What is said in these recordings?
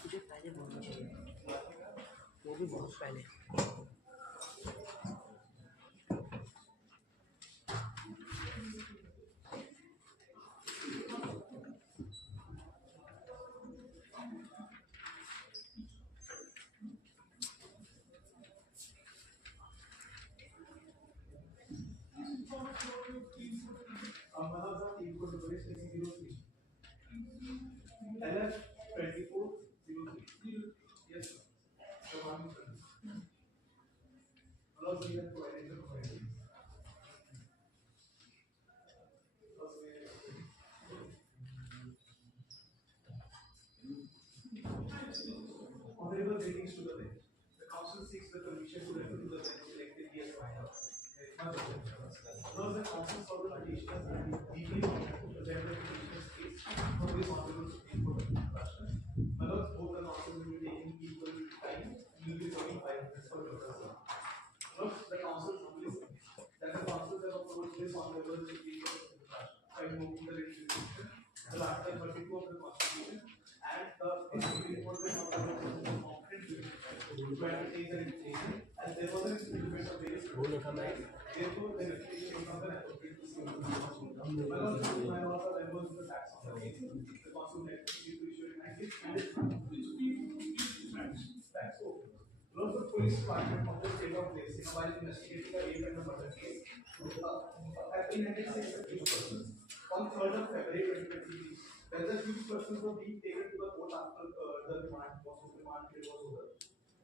मुझे पहले बोलना चाहिए, वो भी बहुत पहले। Honorable ratings to the bench. The council seeks the permission to refer to the bench selectively as finals. Thus, the council saw the petitioners and deeply wanted to present the petitioner's case for this honorable Supreme Court discussion. Thus, both the council will be taking equal time, will be taking 5 minutes for the discussion. Thus, the council believes that the council has approached this honorable Supreme Court discussion by invoking the written decision, the Article 32 of the Constitution, and the Supreme Court has authorized the competent to undertake the legislation, as there was an implement of various rights. Therefore, the legislation is not an appropriate procedure. One of the members of the tax authority, the council had to issue a mandate and tax open. Laws of police department of the state of Malaysia, while investigating the rape and the murder case, apprehended 6 accused persons on 3rd of February 2023. When the accused persons were being taken to the court after the remand period was over,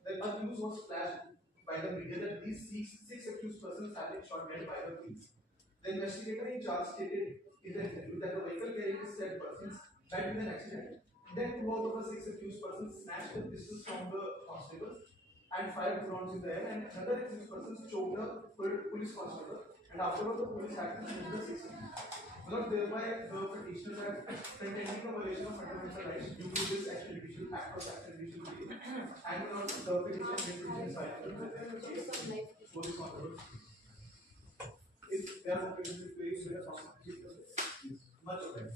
the news was flashed by the media that these 6 accused persons had been shot dead by the police. The investigator in charge stated in the interview that the vehicle carrying the said persons met with an accident. Then 2 out of the 6 accused persons snatched the pistols from the constables and fired rounds in the air, and another accused persons choked the police constable, and afterwards the police had to remove the 6 accused. Not thereby the petitioners are contending a violation of fundamental rights due to this extrajudicial act of extrajudicial deal, and not the petition is violated for this honorable. If they are okay with this place, we are much of that.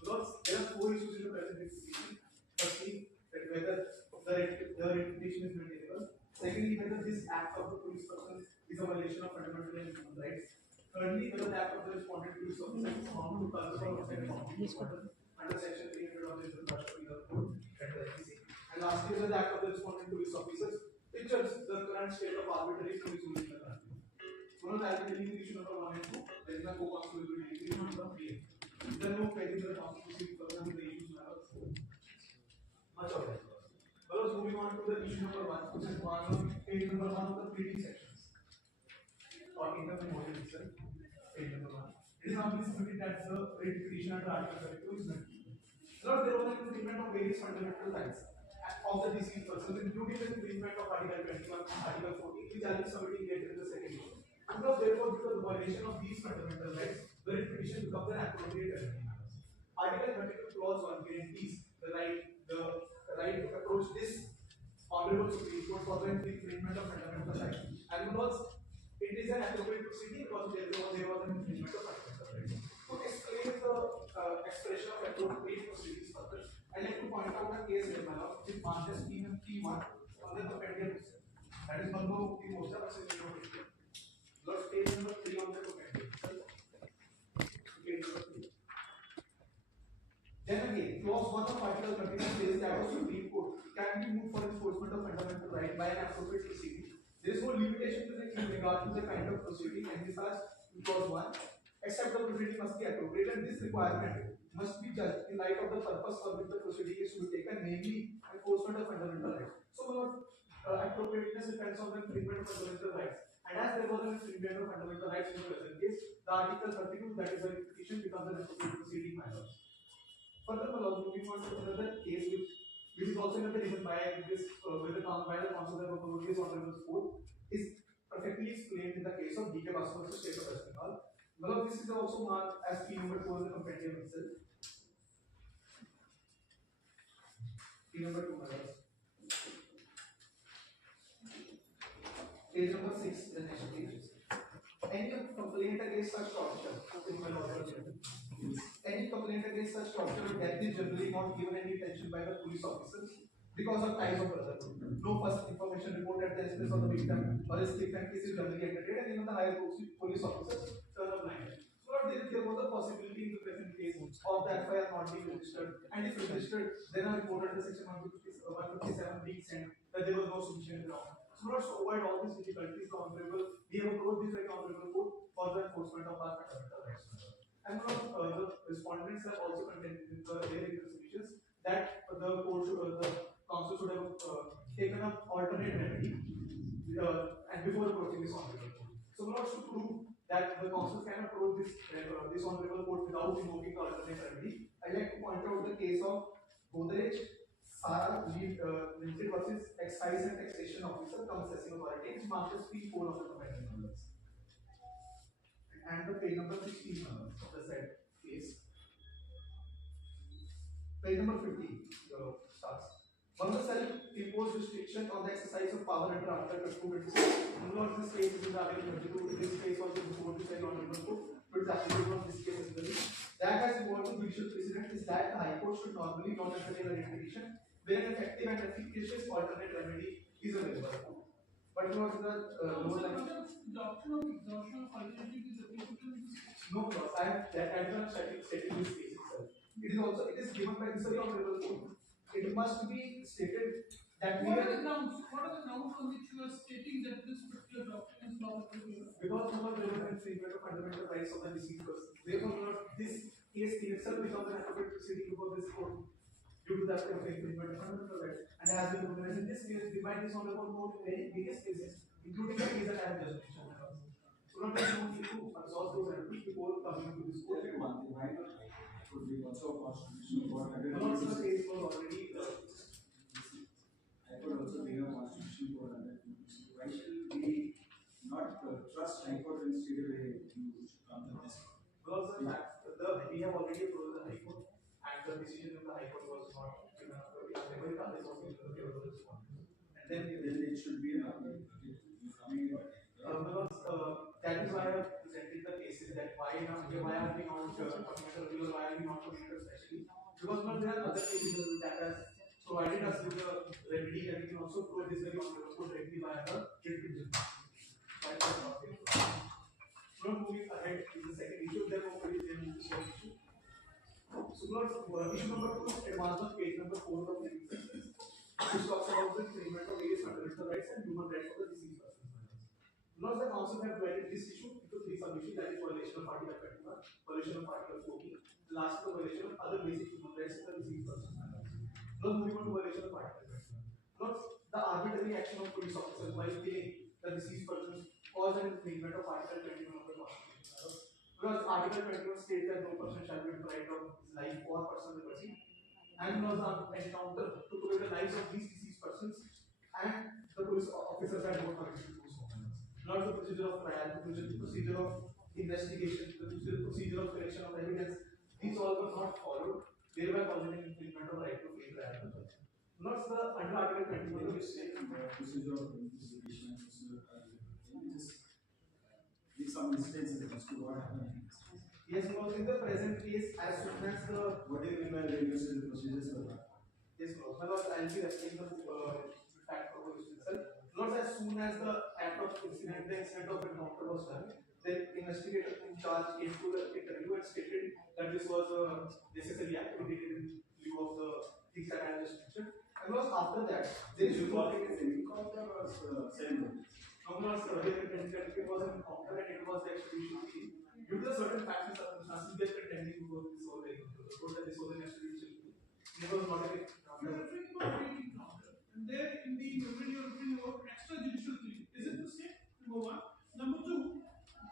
Because there are 4 issues in the present petition. Firstly, that whether the reputation is maintainable. Secondly, whether this act of the police person is a violation of fundamental and human rights. Thirdly, whether the act of the respondent police officer is found to confer on the under section 300 of the International Code and the Ggsipu. And lastly, whether the act of the respondent police officers pictures the current state of arbitrary police rule in the country. One of the alternative issue number 1 and 2, there is a co-constitutional issue number 3. There are no pending the constitutional further with the issues number 4. Much of that. But moving on to the issue number 1, which is page number 1 of the pleading sections. Or income and motive itself, page number 1. It is now been submitted that the petition under Article 32 is not. Now, there was an infringement of various fundamental rights of the deceased persons, including the infringement of Article 21, Article 14, which I will be submitting later in the second issue. Because therefore, because the violation of these fundamental rights, the petition becomes an appropriate remedy. Article 32 clause 1 guarantees the right to approach this honorable Supreme Court for the infringement of fundamental rights. And because it is an appropriate proceeding because there was an infringement of fundamental rights. To explain the expression of appropriate proceedings further, I like to point out a case in Malak, which is Manchas P1 on the compendium. That is one of the most of Lord, page number 3 on the compendium. Then again, clause 1 of Article 31 says that the Supreme Court can be moved for enforcement of fundamental right by an appropriate proceeding. There is no limitation to the in regard to the kind of proceeding envisaged in clause 1, except the proceeding must be appropriate, and this requirement must be judged in light of the purpose for which the proceeding is to be taken, namely enforcement of fundamental rights. So, appropriateness depends on the infringement of fundamental rights. And as there was an infringement of fundamental rights in the present case, the Article 32, that is the petition, becomes an appropriate proceeding matter. Furthermore, moving on to another case which which is also another reason why this with the by the council of authorities on the sport is perfectly explained in the case of B.K.Ll.B versus State of West Bengal. Well, this is also marked as P number 4 in the compendium itself. P number 2, page number 6, the next page. Any complaint against such torture, any complaint against such torture or death is generally not given any attention by the police officers because of ties of brotherhood. No first information report at the expense of the victim or his defense case is generally entertained, and even the higher police officers turn a blind eye. So there was a possibility in the present case of the FIR not being registered, and if registered, then a report under section 157 being sent that there was no sufficient ground. So not to avoid all these difficulties, the honorable we have approached this very honorable court for the enforcement of our fundamental rights. And the respondents have also contended in their submissions that the court the council should have taken up alternate remedy and before approaching this honorable court. So not to prove that the council can approach this honorable court without invoking the alternate remedy, I like to point out the case of Godrej Sara Limited versus Excise and Taxation Officer, Cum Assessing Authority, which marks P4 of the companion numbers. And the page number 16 of the said case. Page number 50 starts. One of the self-imposed restriction on the exercise of power under Article 226. Not this case is in the Article 22. This case was before this very honorable court, but it's applicable on this case as well. That has involved the judicial precedent is that the High Court should normally not entertain a petition where an effective and efficacious alternate remedy is available. But was the lower line? Doctrine of exhaustion of alternative is applicable in this case? No, because I have that I am not stating this case itself. It is given by this very honorable court. It must be stated that what are the grounds? What are the grounds on which you are stating that this particular doctrine is not applicable? Because number there was an infringement of fundamental rights of the deceased person. Therefore, this case in itself becomes an appropriate proceeding before this court due to that infringement of fundamental rights. And as we recognize in this case, divide this honorable court in various cases, including the case that I have just mentioned. So not just only to absorb those elements before coming to this court. One thing, why not? Could be also a constitutional court. Also, the case was already. I could also be a constitutional court. Why should we not trust High Court and straight away you should come to this? Because we have already approached the High Court, and the decision of the High Court was not given up. And then it should be an argument. Because that is why I have presented the cases that why are we not fundamental why are we not fundamental especially because there are other cases that has provided us with the remedy that we can also prove this very honorable remedy via the writ. Not moving ahead in the second issue, then hopefully then move to the second issue. So issue number 2, advancement page number 4 of the which talks about the treatment of various fundamental rights and human rights of the deceased person. Now the council have divided this issue into 3 sub-issues, that is violation of Article 21, violation of Article 14, the last is the violation of other basic human rights of the deceased person. Now moving on to violation of Article 21. Now the arbitrary action of police officers while killing the deceased person cause an infringement of Article 21 of the Constitution. Because Article 21 states that no person shall be deprived of his life or personal liberty, and was encounter to protect the lives of these deceased persons, and the police officers had no permission to do so. Not the procedure of trial, the procedure of investigation, the procedure of collection of evidence, these all were not followed, thereby causing an infringement of right to free trial. Not the under Article 21 which states procedure of investigation and procedure of just give some instances as to what happened. Yes, because in the present case, as soon as the what do you mean by regulation the procedures are not? Yes, because I'll be explaining the fact proposition itself. Not as soon as the act of incident, the incident of encounter was done, the investigator in charge came to the interview and stated that this was a necessary act to be in lieu of the things that I just mentioned. And because after that, there is involving a semi-encounter or ceremony. No, not it was an encounter and it was the extradition team. Due to the certain facts and circumstances, they are pretending to go this whole thing. That this was an extradition team. It was not a You are referring about waiting counter. And there in the when you are referring about extrajudicial killing, is it the same? Number 1. Number 2,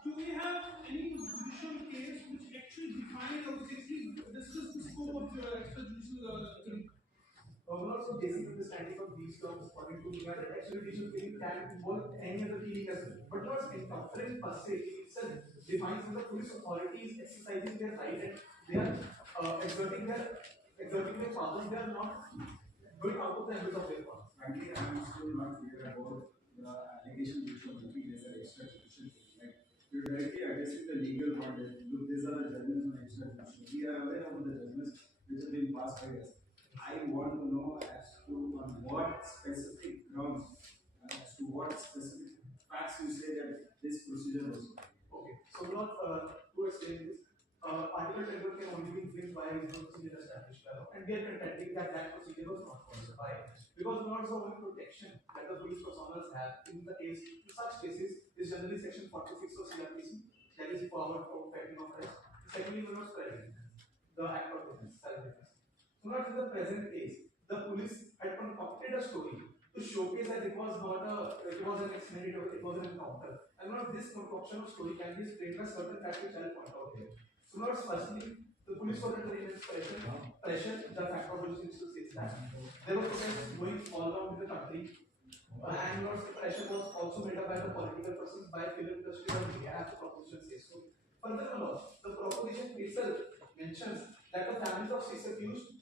do we have any judicial case which actually define or which actually discuss the scope of extrajudicial killing? Also, together, extrajudicial killing can involve any other killing as well. But not encountering per se itself defines when the police authority is exercising their right and they are exerting their powers. They are not going out of the ambit of their powers. Frankly, I am still not clear about the allegation which you are making as an extrajudicial thing. Like, you're directly addressing the legal point that, look, these are the judgments on extrajudicial. We are aware of the judgments which have been passed by us. I want to know as to on what specific grounds, as to what specific facts you say that this procedure was. Okay, so not to explain this, Article 10 can only be infringed by a procedure established by law, and we are contending that that procedure was not followed by, because not the only protection that the police personas have in the case, in such cases, is generally section 46 of CRPC, that is power of fighting of rights. Secondly, we are not spreading the act of defense, self-defense. So not in the present case, the police had concocted a story to showcase that it was not it was an accident, it was an encounter. And not this concoction of story can be explained by certain facts which I will point out here. So not firstly, the police were under immense pressure, the fact of which is to say that there were protests going all around in the country. And not the pressure was also made up by the political persons, by film industry or media, as the proposition says. So furthermore, the proposition itself mentions that the families of six accused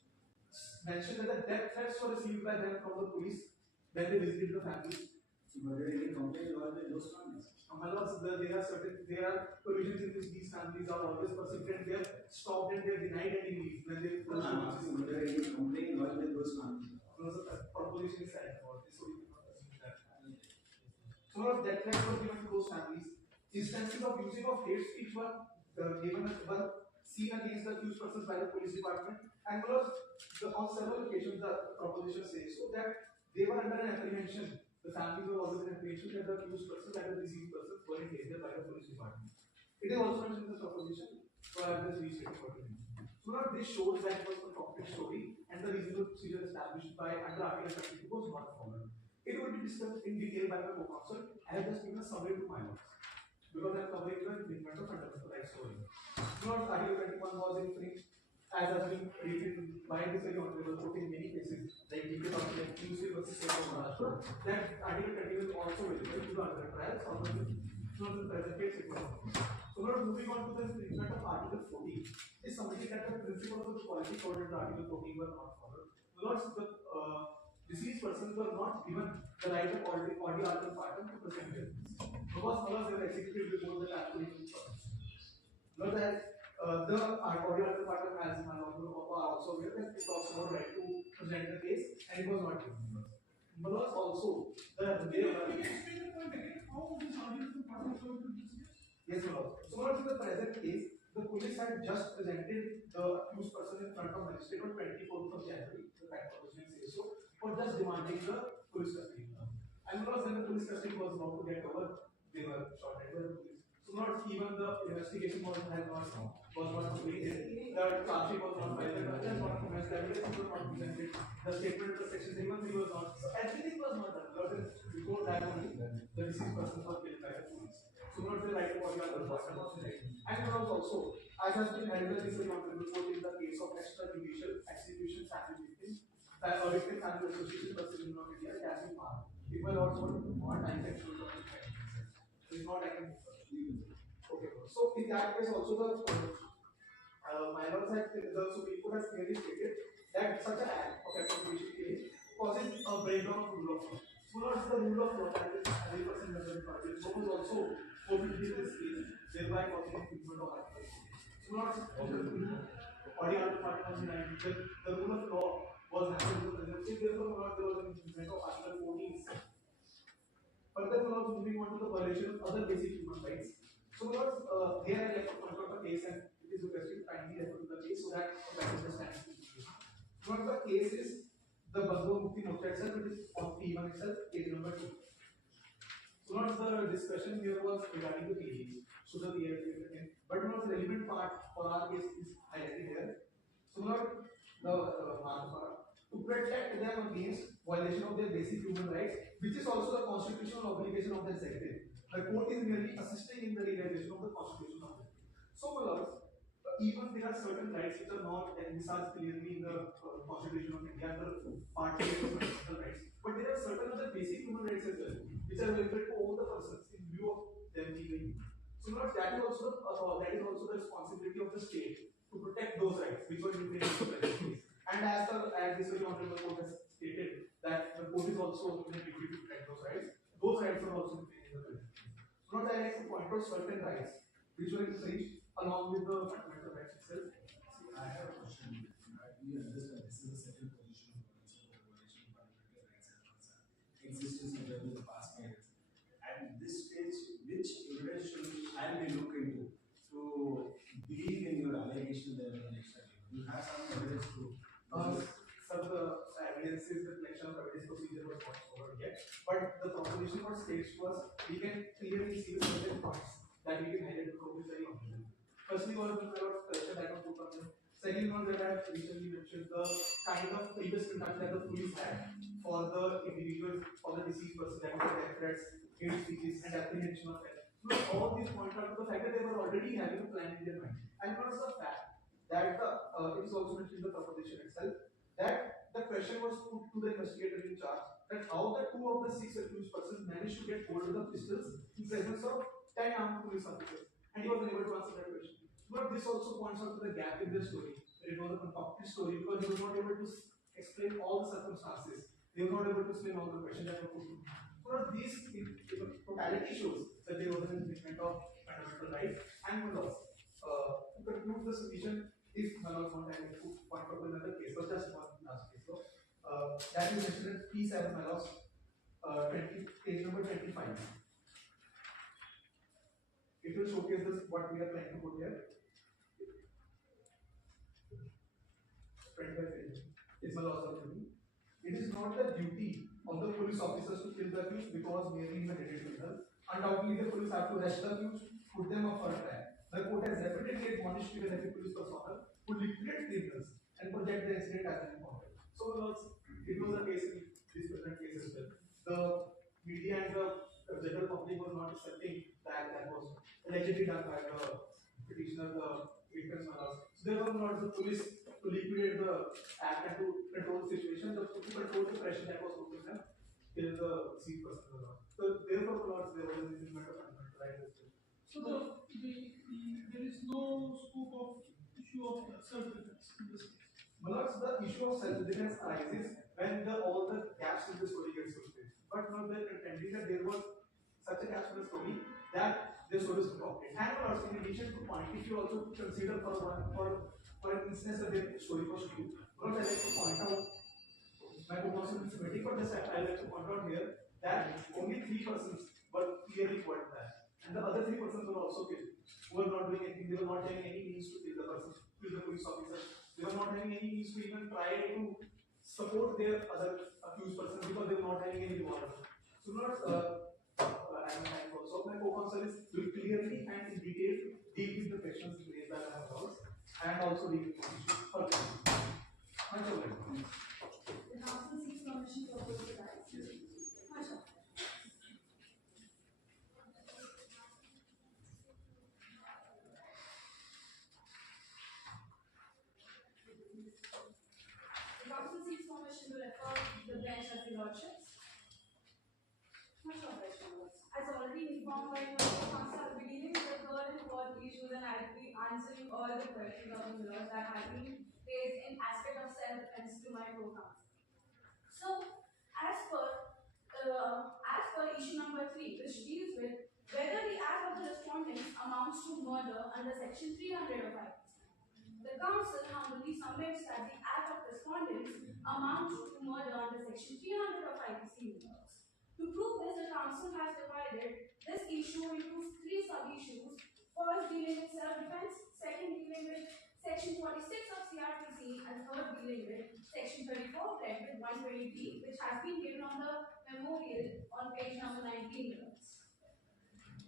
mentioned that the death threats were received by them from the police when they visited the families. So, were there any complaints lodged by those families? There are provisions in which these families are always persecuted. They are stopped and they are denied any leave when they I'm asking, were there any complaints lodged by those families? Because the proposition is silent about this, so we cannot assume that. So a lot of death threats were given to those families. Instances of using of hate speech were seen against the accused persons by the police department, and on several occasions the proposition says so that they were under an apprehension. The families were always in apprehension that the accused persons and the deceased persons were in danger by the police department. It is also mentioned in this proposition, so I have just restated what it means. So now this shows that it was a concocted story and the reasonable procedure established by under Article 32 was not followed. It will be discussed in detail by my co-counsel. I have just given a summary to my notes because I am covering the infringement of fundamental rights story. Not Article 21 was infringed, as has been repeated by this very honorable court in many cases, like DK Hospital, Tuesday versus State of Maharashtra, that Article 20 is also available to the other trials, or not in the present case it was not. So now moving on to the infringement of Article 14, is something that the principles of the policy code in Article 14 were not followed. Because the deceased persons were not given the right of audio pardon to present their case. Because others were executed before the calculation process. Not that the audio pardon, as my are also aware, that it talks about right to present the case, and it was not given. But also Can you explain the point again? How this audio pardon is going to this case? Yes, Lord. So what in the present case, the police had just presented the accused person in front of magistrate on 24th of January, the fact proposition says so, for just demanding the police custody. And because when the police custody was about to get over, they were shot at by the police. So not even the investigation was not completed. The charge sheet was not filed. The judge was not commenced. The evidence was not presented. The statement of the section 313 was not. So everything was not done. Because before that only, the deceased person was killed by the police. So not the right to audio was right. And there was also, as has been held by this honorable court in the case of extrajudicial execution family victims, victim family association versus Union of India, it has been found. People also want time and should not be It is not I can okay. So in that case also the minors had the Supreme Court has clearly stated that such an act of appropriation case causes a breakdown of rule of law. So not the rule of law that is every person has been party. So was also forfeited in this case, thereby causing infringement of article. So not audio part was denied. The rule of law was happening in the present case, therefore not there was an infringement of article 14 itself. Furthermore, moving on to the violation of other basic human rights. So, here I like to point out the case, and it is requested kindly refer to the case so that a better understanding is given. What the case is, the Moot Court itself, it is on P1 itself, case number 2. So, not the discussion here was regarding the PAs, so the PA but not the relevant part for our case is highlighted here. So, not the to protect them against violation of their basic human rights, which is also the constitutional obligation of the executive. The court is merely assisting in the realization of the constitutional obligation. So, my lords, even there are certain rights which are not envisaged clearly in the Constitution of India, the part of fundamental rights. But there are certain other basic human rights as well, which are related to all the persons in view of them being. So not that is also the responsibility of the state to protect those rights which were infringed in the present case. And as this very honorable court has stated that the court is also in a duty to protect those rights. Those rights are also infringed in the present case. So not I like to point out certain rights which were infringed along with the fundamental rights itself. See, I have a question. We understand this is a settled position of violation of fundamental rights and concern existence of them in the past years. At this stage, which evidence should I be look into to believe in your allegation that an extra? You have some evidence to. Some of the evidence is the collection of evidence procedure was not followed yet. But the proposition for states was we can clearly see certain points that we can highlight the court is very important. Firstly, was the collection that was put on them. Second one that I have recently mentioned the kind of previous conduct that the police had for the individual or the deceased person that was the death threats, hate speeches, and apprehension of death. So all these point out to the fact that they were already having a plan in their mind. And plus the fact that it is also mentioned in the proposition itself that the question was put to the investigator in charge that how the two of the six accused persons managed to get hold of the pistols in presence of 10 armed police officers, and he was unable to answer that question. But this also points out to the gap in their story. That it was a concocted story because he was not able to explain all the circumstances. They were not able to explain all the questions that were put to him. So these totality shows that there was an infringement of fundamental rights and laws. To conclude the submission, if none of one time to point out another case, but just one last case. So that is mentioned in P7 Malos, page number 25. It will showcase this what we are trying to put here. 25 page. It's a loss of duty. It is not the duty of the police officers to kill the accused because merely meditated criminal. Undoubtedly, the police have to arrest the accused, put them up for a trial. The court has repeatedly admonished even every police personnel who liquidate criminals and project the incident as an important. So, it was a case in this present case as well. The media and the general public was not accepting that that was allegedly done by the petitioner, the victims. So, there was not the police to liquidate the act and to control the situation, to control the pressure that was put on them till the deceased person was. So, therefore, there was an infringement of fundamental rights as well. So there is no scope of issue of self-defense in this case. Malaks, the issue of self-defense arises when all the gaps in the story gets fulfilled. But now they're contending that there was such a gap in the story that the story is corrupted. And also, in addition to point, if you also consider for an instance that the story was true, because I like to point out, my proposal is waiting for this, I like to point out here that only 3 persons were clearly quite bad. And the other 3 persons were also killed, who were not doing anything, they were not having any means to kill the person, kill the police officer. They were not having any means to even try to support their other accused person because they were not having any reward. So not also my co-counsel will clearly and in detail deal with the questions raised by my house and also deal with the issue further. Much obliged. The council seeks permission to oppose the rights. Much obliged. The council seeks permission to refer the bench of the lordships. Much obliged, members. As already informed by the council, I will be dealing with the third and fourth issues and I will be answering all the questions of the laws that have been raised in aspect of self-defense to my co-counsel. So, as per issue number 3, which deals with whether the act of the respondent amounts to murder under section 300 of IPC. The council humbly submits that the act of respondents amounts to murder under section 300 of IPC. To prove this, the council has divided this issue into 3 sub-issues. First, dealing with self-defense, second, dealing with section 46 of CRPC, and third, dealing with section 34, read with 120B, which has been given on the memorial on page number 19.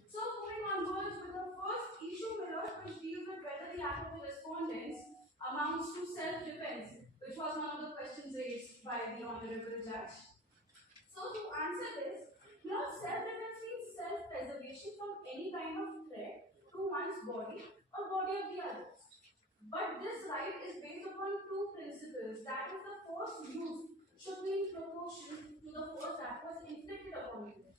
So, moving onwards with the first issue, which deals with whether the act of the respondents amounts to self-defense, which was one of the questions raised by the honorable judge. So, to answer this, self-defense means self-preservation from any kind of threat to one's body or body of the others. But this right is based upon 2 principles. That is, the force used should be in proportion to the force that was inflicted upon you.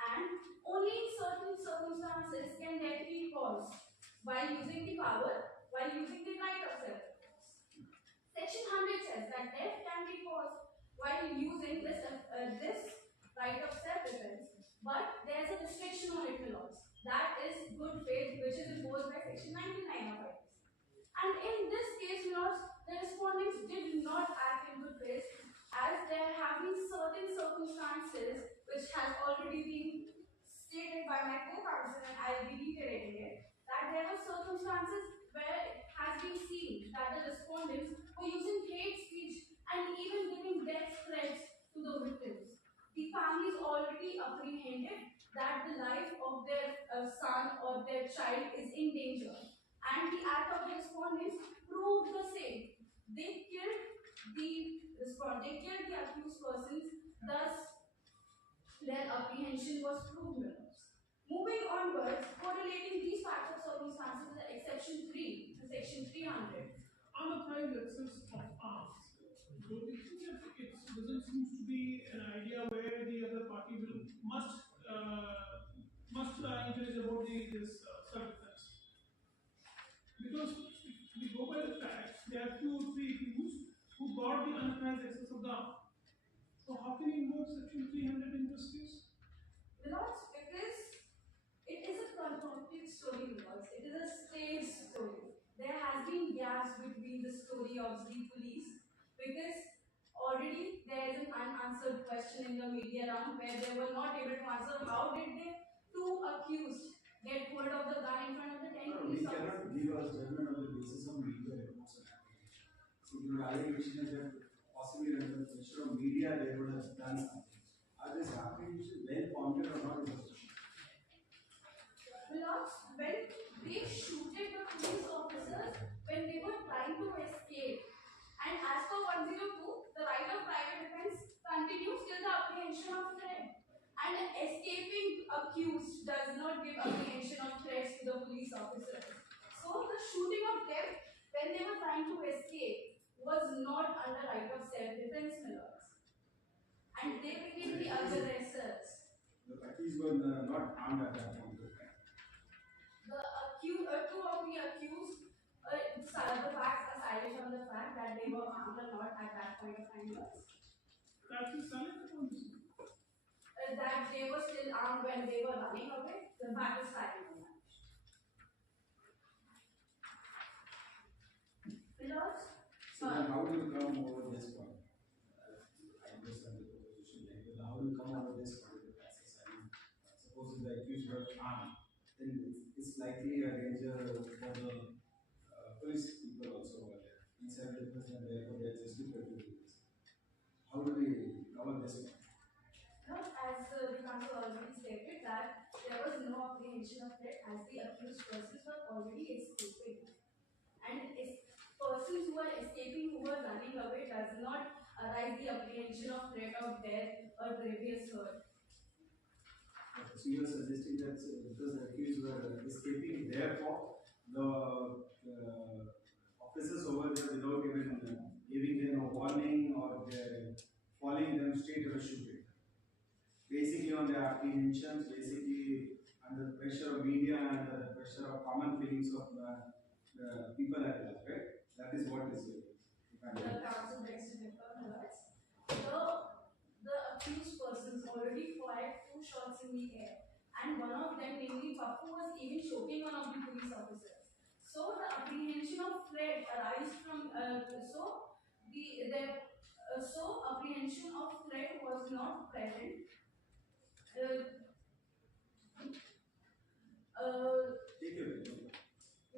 And only in certain circumstances can death be caused while using the power, while using the right of self-defense. Section 100 says that death can be caused while using this right of self-defense, but there's a restriction on it, laws. That is good faith, which is imposed by Section 99 of IPC. And in this case, laws, the respondents did not act in good faith, as there have been certain circumstances which has already been stated by my co-counsel, and I'll be reiterating it, that there were circumstances where it has been seen that the respondents were using hate speech and even giving death threats to the victims. The families already apprehended that the life of their son or their child is in danger, and the act of the respondents proved the same. They killed they killed the accused persons, thus their apprehension was proved. Moving onwards, correlating these types of circumstances with exception 3 to section 300. Unauthorized access of arms. So it doesn't seem to be an idea where the other party must interest about this self-defense. Because if we go by the facts, there are 2 or 3 accused who got the unauthorized access of the arm. So how can you invoke section 300 in this case? Because it is a concocted story, because it is a staged story. There has been gaps between the story of the police, because already there is an unanswered question in the media round where they were not able to answer how did the 2 accused get hold of the gun in front of the 10 We police cannot officers. give a judgment on the basis of media reports and applications. So your allegation is that possibly under the pressure of media they would have done something. Are these applications well founded or not is the question. Because when they shooted the police officers when they were trying to escape, and as per 102, the right of private defense continues till the apprehension of threat. And an escaping accused does not give apprehension of threats to the police officers. So the shooting of them when they were trying to escape was not under right of self-defense, laws. And they became the aggressors. The accused were not armed at that point of time. Two of the accused, the facts aside from the fact that they were armed or not at that point of time, That's the silent on this. that they were still armed when they were running away, the fact is silent on that. Laws? So then how do you come over this point? I understand the proposition, like, but how do you come over this point of access? I mean, suppose the accused were armed, then it's likely a danger for the police people also over there. Inside the prison, and therefore they are justified to do this. How do we cover this point? As the counsel already stated that there was no apprehension of threat as the accused persons were already escaping. And persons who are escaping, who are running away, does not arise the apprehension of threat of death or grievous hurt. So you are suggesting that because the accused were escaping, therefore the officers over there, without even giving them a warning or following them straight to the shooting. Basically on their apprehensions, basically under the pressure of media and under the pressure of common feelings of people at large, right? That is what is it. The counsel begs to differ, words. The accused persons already fired 2 shots in the air, and one of them, namely Papu, was even choking one of the police officers. So the apprehension of threat arises from so apprehension of threat was not present. Take your way.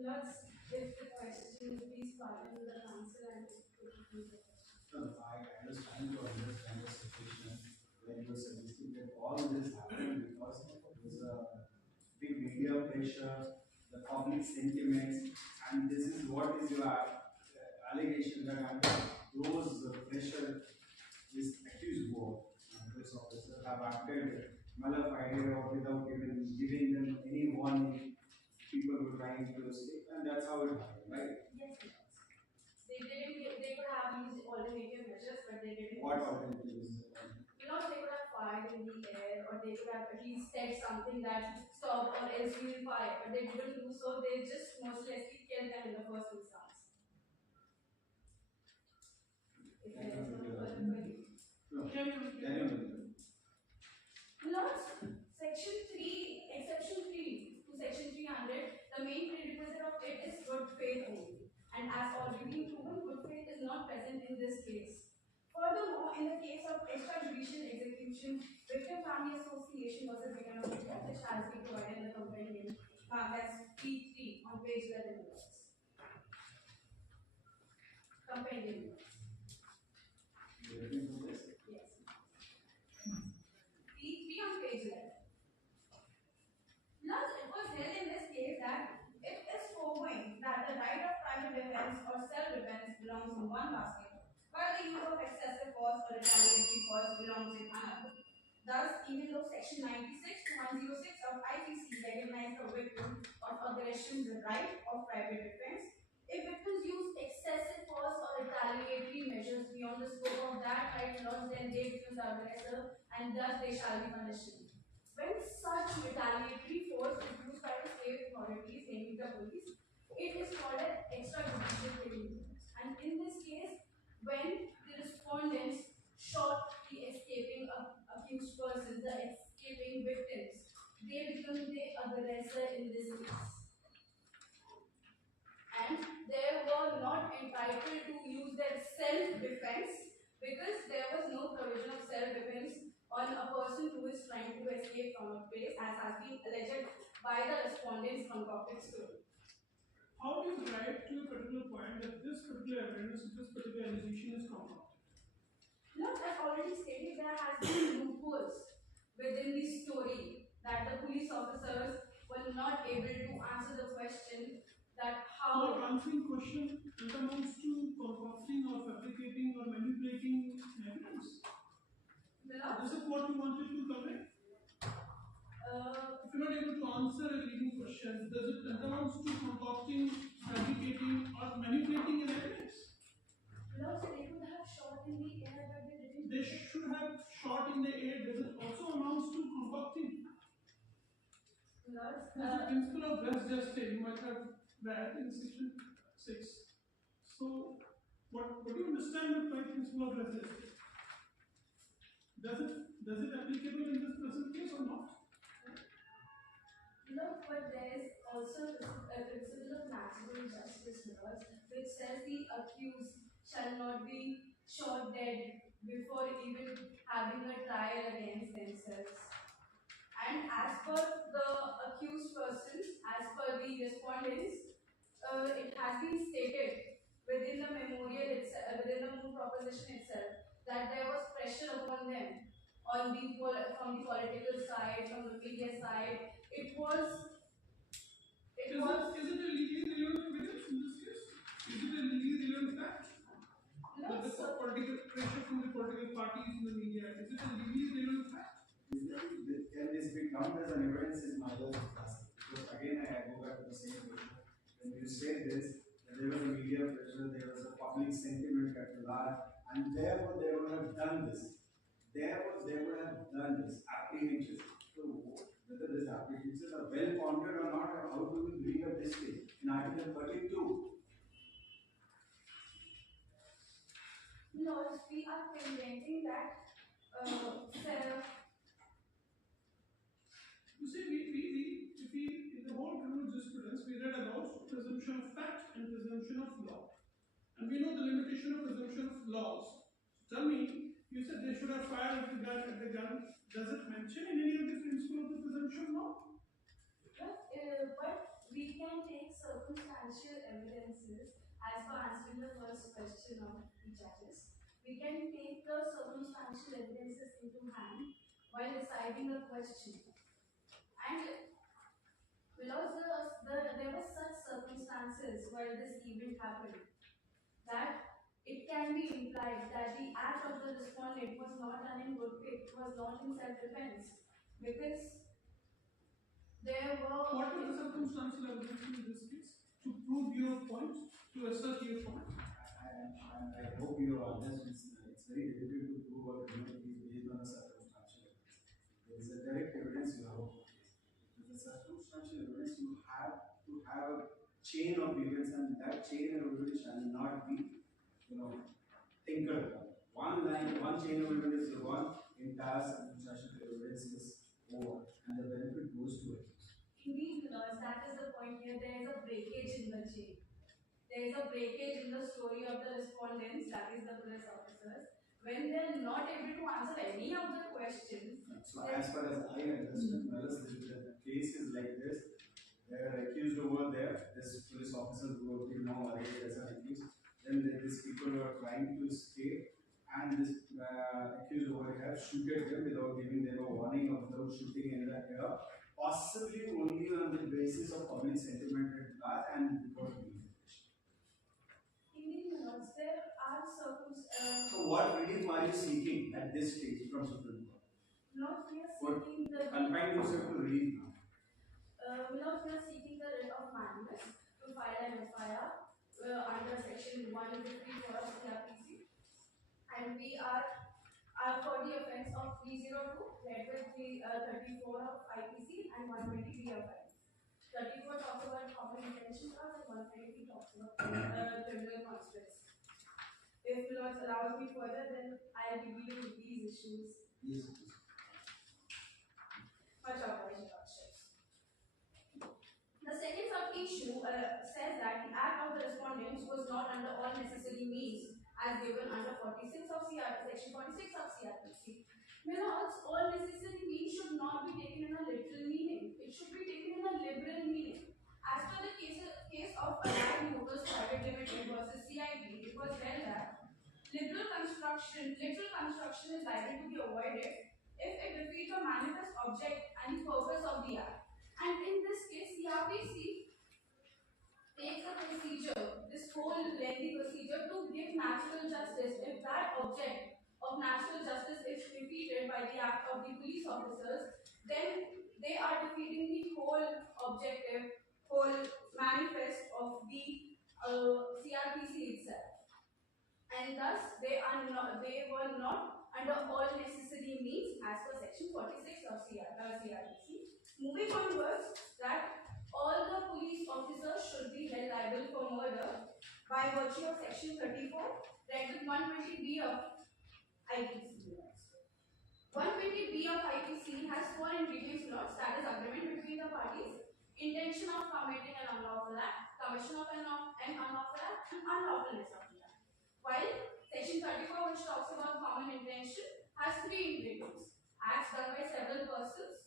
Let's, if the question, please pardon the counsel and please the question. No, I was trying to understand the situation when you were suggesting that all this happened because there's a big media pressure, the public sentiments, and this is what is your allegation that under those pressure, this accused police officer have acted malafide or without even giving them any warning. People were trying to escape, and that's how it happened, right? Yes, they could have used alternative measures, but they didn't. What alternatives? Well, they could have fired in the air, or they could have at least said something that stop or else we will fire, but they didn't do so. They just most likely killed them in the first instance. If there is no further query. Laws, Section 3, Exception 3 to Section 300, the main prerequisite of it is good faith only. And as already proven, good faith is not present in this case. Furthermore, in the case of extrajudicial execution, Victim Family Association versus Victim of India, which has been provided in the compendium, that's P3 on page 11 of this. Compendium. Yes. P3 on page 11. Thus, it was held in this case that it is foregoing that the right of private defense or self-defense belongs in one basket, while the use of excessive force or retaliatory force belongs in another. Thus, even though Section 96 to 106 of IPC recognize the victim of aggression's right of private defense, if victims use excessive force or retaliatory measures beyond the scope of that right laws, then they become the aggressor, and thus they shall be punished. When such retaliatory force is used by the state authorities, namely the police, it is called an extrajudicial killing. And in this case, when the respondents shot the escaping accused persons, the escaping victims, they become the aggressor in this case. And they were not entitled to use their self-defense because there was no provision of self-defense on a person who is trying to escape from a place, as has been alleged by the respondents' concocted story. How do you arrive to a particular point that this particular evidence, this particular allegation is concocted? Now, as already stated, there has been loopholes within the story that the police officers were not able to answer the question that how. So, answering question amounts to concocting or fabricating or manipulating evidence. This is what you wanted to cover. If you're not able to answer a leading question, does it amount to concocting, fabricating, or manipulating an evidence? No, so they could have shot in the air, but they didn't. They should have shot in the air. Does it also amount to concocting? The principle of rest justice, you might have read in section 6. So, what do you understand by principle of rest justice? Does it applicable in this present case or not? No, but there is also a principle of natural justice laws which says the accused shall not be shot dead before even having a trial against themselves. And as per the accused persons, as per the respondents, it has been stated within the memorial itself, within the Moot proposition itself, that there was pressure upon them on from the political side, from the media side. Is it a legally relevant evidence in this case? Is it a legally relevant fact? No, that the political pressure from the political parties in the media, is it a legally relevant fact? Can this be counted as an evidence is my other task? Because again, I go back to the same question. When you say this, that there was a media pressure, there was a public sentiment at large, and therefore they would have done this. Therefore, they would have done this apprehensions. So, whether these apprehensions are well founded or not, how do we bring up this case? In Article 32. No, we are preventing that You see, in the whole criminal jurisprudence, we read about presumption of fact and presumption of law. And we know the limitation of presumption of laws. So tell me, you said they should have fired the gun. Does it mention in any of the principles of the presumption of law? But we can take circumstantial evidences as per answering the first question of the judges. We can take the circumstantial evidences into hand while deciding the question. And because there were such circumstances while this event happened that it can be implied that the act of the respondent was not done in good faith, was not in self-defense, because there were. What are the circumstantial evidence in this case to prove your point, to assert your point? I hope you understand. It's very about based on a circumstantial evidence. There is a direct evidence you have a case. With the circumstantial evidence, you have to have a chain of events, and that chain of events shall not be, tinkered upon. One line, one chain of evidence is one, entire circumstantial evidence is over, and the benefit goes to it. Indeed, Lord, that is the point here. There is a breakage in the chain. There is a breakage in the story of the respondents, that is the police officers, when they are not able to answer any of the questions. So, as far as I understand, the case is like this. They are accused over there. This police officers who have been now arrested as an accused. Then these people are trying to escape, and this accused over here shooted them without giving them a warning or without shooting in the air, possibly only on the basis of public sentiment at large and because of Indeed, Lord, there are circumstances. So, what relief are you seeking at this stage from Supreme Court? Not we are seeking the confine yourself to relief now. Not we are seeking the writ of mandamus to file an FIR under section 154 of CRPC, and we are for the offence of 302, read with 34 of IPC and 120B of IPC. 34 talks about common intention clause and 120 talks about criminal conspiracy. If the law allows me further, then I'll give you these issues. Yes. Much obliged, Lordships. The second sub-issue says that the act of the respondents was not under all necessary means as given under 46 of section 46 of CRPC. Milords, all necessary means should not be taken in a literal meaning. It should be taken in a liberal meaning. As per the case of Allied Motors Private Limited versus CIB, it was held that literal construction is likely to be avoided if it defeats a manifest object and purpose of the act. And in this case, CRPC takes a procedure, this whole lengthy procedure, to give natural justice. If that object of natural justice is defeated by the act of the police officers, then they are defeating the whole objective, whole manifest of the CRPC itself. And thus, they were not under all necessary means as per section 46 of CRPC. Moving onwards, that all the police officers should be held liable for murder by virtue of section 34, read with 120B of IPC. 120B of IPC has four ingredients laws, that is agreement between the parties, intention of committing an unlawful act, commission of an unlawful act, and unlawfulness of the act. While section 34, which talks about common intention, has three ingredients: acts done by several persons,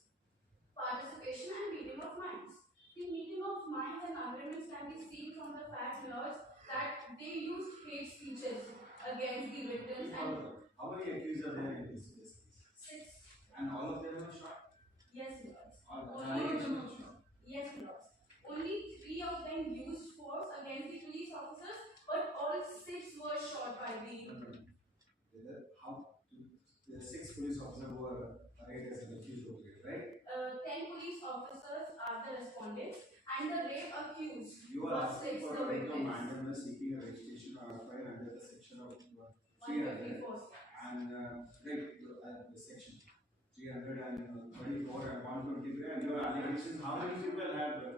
participation, and meeting of minds. The meeting of minds and agreements can be seen from the fact, Lords, that they used hate speeches against the victims. And how many accused are there in this case? 6. And all of them are shot? Yes, Lords. All of them are shot. Yes, Lords. Only 3 of them used force against the police officers, but all 6 were shot by the. The 6 police officers who are arraigned as an accused over here, right? 10 police officers are the respondents, and the rape accused. You are asking for a writ of victims. mandamus seeking a registration or file under the section of 154. 300 and the section 324 and 123, and your allegations. How many people have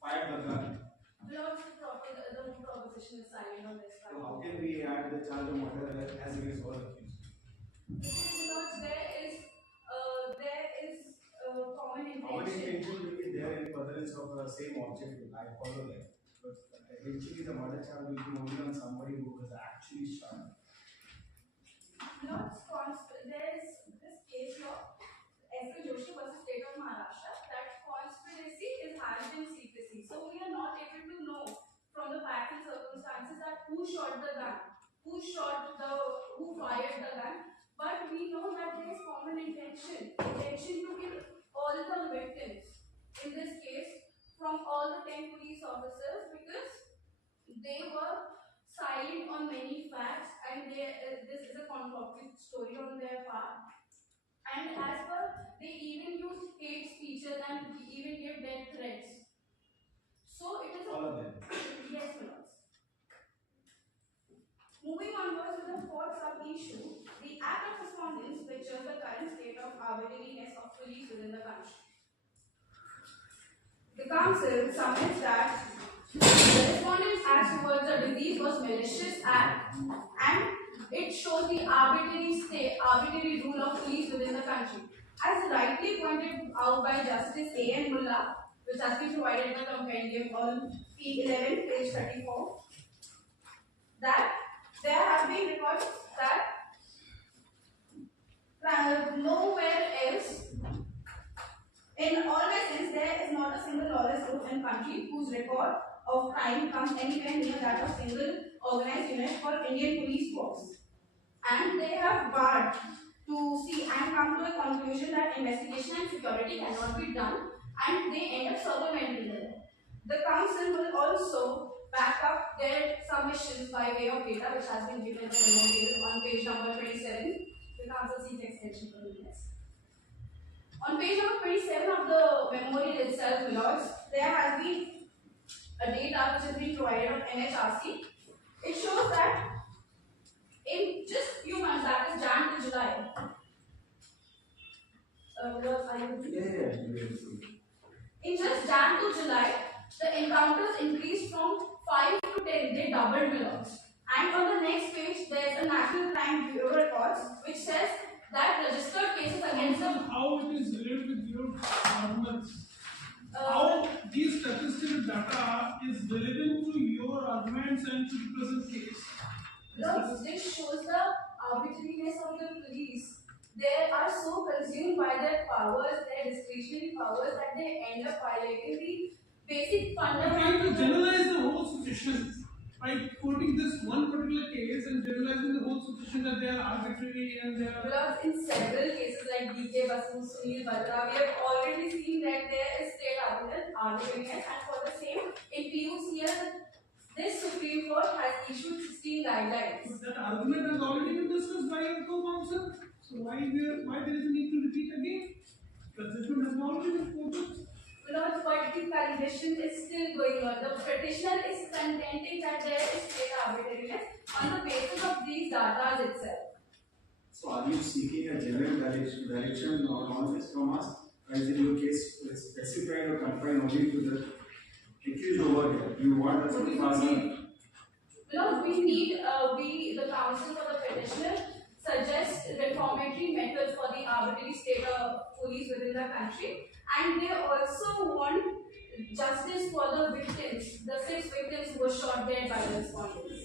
fired the gun? Lords, the Moot Proposition is silent on this. So how can we add the charge of murder as against all accused? Because there is common intention. Common intention will be there in furtherance of the same objective. I follow that. But eventually the murder charge will be only on somebody who was actually shot. There is this case law, S.K. Joshi versus State of Maharashtra, that conspiracy is held in secrecy. So we are not able to know from the facts and circumstances that who shot the gun, who fired the gun. But we know that there is common intention to kill all the victims. In this case, from all the 10 police officers, because they were silent on many facts, and this is a concocted story on their part. And as per, they even used hate speeches and even gave death threats. So it is all of them. Yes, Lords. Moving onwards to the fourth sub arbitrariness of police within the country. The council submits that the respondent's act towards the disease was malicious act and it shows the arbitrary rule of police within the country. As rightly pointed out by Justice A.N. Mullah, which has been provided in the compendium on P11, page 34, that there have been reports that nowhere else, in all lessons, there is not a single lawless group in country whose record of crime comes anywhere near that of single organized unit for Indian police force. And they have barred to see and come to a conclusion that investigation and security cannot be done, and they end up circumventing the law. The council will also back up their submissions by way of data which has been given in the memorial on page number 27. The council seeks extension for the test. On page number 27 of the memorial itself, Lords, there has been a data which has been provided on NHRC. It shows that in just few months, that is Jan to July. In just Jan to July, the encounters increased from 5 to 10. They doubled, Lords. And on the next page, there is a National Crime Bureau reports which says that registered cases against them. How it is related with your arguments? How these statistical data is relevant to your arguments and to the present case? Because this shows the arbitrariness of the police. They are so consumed by their powers, their discretionary powers, that they end up violating the basic fundamental. To generalize the whole situation by quoting this one particular case and generalizing the whole situation that they are arbitrary and they are. Because in several cases like Ggsipu, Sunil Batra, we have already seen that there is state arbitrariness, and for the same, in PUCL, this Supreme Court has issued 16 guidelines. But that argument has already been discussed by your co-counsel. So why there is a need to repeat again? The judgment has already been quoted. But political calibration is still going on. The petitioner is contending that there is state arbitrariness on the basis of these data itself. So are you seeking a general direction on all this from us? Or is in your case specified or confined only to the accused over here? You want us to pass on? No, we need, the counsel for the petitioner suggest reformatory methods for the arbitrary state of police within the country, and they also want justice for the victims, the 6 victims who were shot dead by the respondents.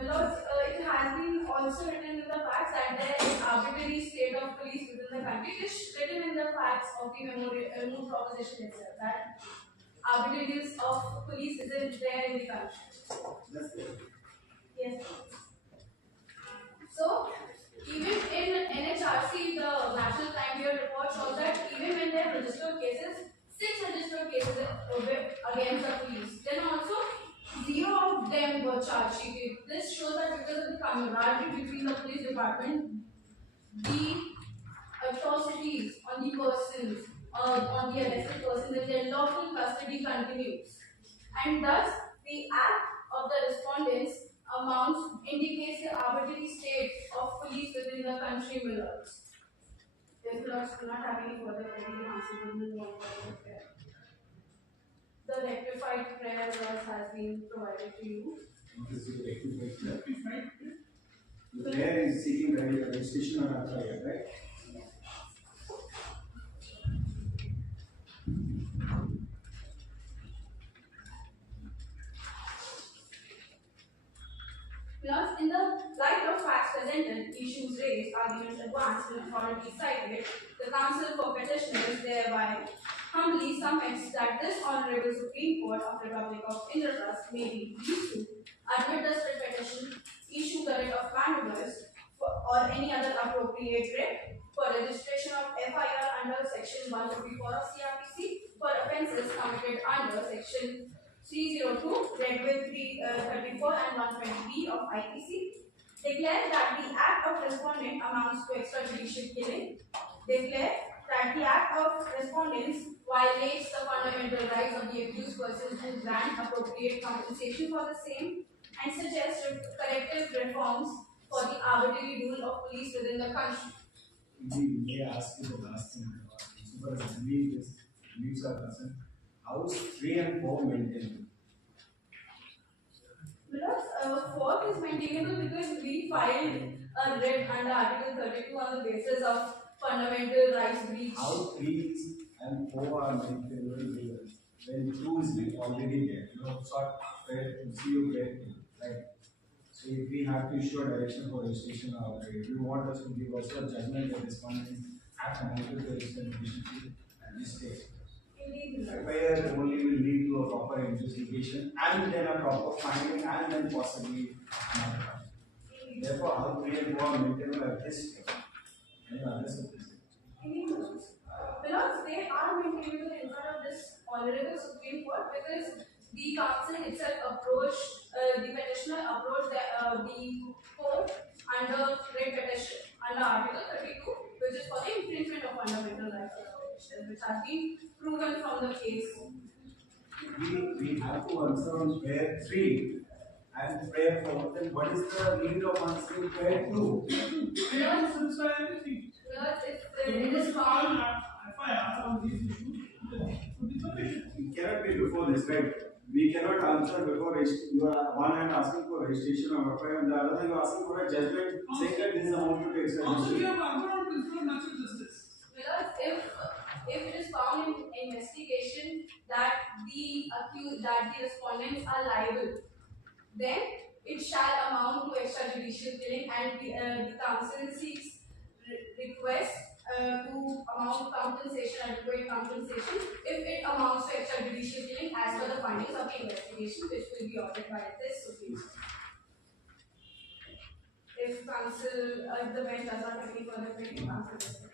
It has been also written in the facts that there is arbitrary state of police within the country. It is written in the facts of the Moot proposition itself that arbitrariness of police isn't there in the country. Yes. So, even in NHRC, the National Crime Bureau report shows that even when there are registered cases, 6 registered cases against the police, then also 0 of them were charge sheeted. This shows that because of the camaraderie between the police department, the atrocities on the persons, on the arrested persons, and their lawful custody continues. And thus, the act of the respondents amounts indicates the arbitrary state of police within the country, Millards. If Millards do not have any further queries, the answer will move on to the prayer. The rectified prayer has been provided to you. What is the rectified prayer? The prayer is seeking registration or FIR, right? Plus, in the light of facts presented, issues raised, arguments advanced, and authorities cited, the counsel for petitioners thereby humbly submits that this Honorable Supreme Court of the Republic of Indraprasth may be pleased to admit the split petition, issue the writ of manuvers or any other appropriate writ for registration of FIR under Section 154 of CRPC for offences committed under Section 302, read with 334 and 120B of IPC. Declare that the act of respondent amounts to extrajudicial killing. Declare that the act of respondents violates the fundamental rights of the accused persons who grant appropriate compensation for the same, and suggest corrective reforms for the arbitrary rule of police within the country. We may ask you the last thing. So far as beliefs are concerned, how is 3 and 4 maintained? Because fourth is maintainable because we filed a writ under Article 32 on the basis of fundamental rights breach. How 3 and 4 are maintainable when 2 is already there? You know, sort see you get right. So if we have to issue a direction for registration or if you want us to give also a judgment that respondents have amounted to registration deficiency at this stage. Where only will lead to a proper investigation and then a proper finding and then possibly another finding. Therefore, how 3 and 4 are maintainable at this stage? Any other suggestion? Because they are maintainable in front of this Honorable Supreme Court because the council itself approached, the petitioner approached the court under writ petition under Article 32, which is for the infringement of fundamental rights of the petitioner, which has been proven from the case. We have to answer on prayer 3 and prayer 4. Then what is the need of answering prayer 2? Because it is found. FIR on these issues. It cannot be before this, right? We cannot answer before you are one hand asking for registration of FIR and the other hand you are asking for a judgment saying that this is amount to take. Also, we have answered on principle of natural justice. Because if it is found in investigation that the respondents are liable, then it shall amount to extrajudicial killing, and the council seeks request to amount compensation, adequate compensation, if it amounts to extrajudicial killing as per the findings of the investigation, which will be ordered by this Supreme Court. If the bench does not have any further claim, council will.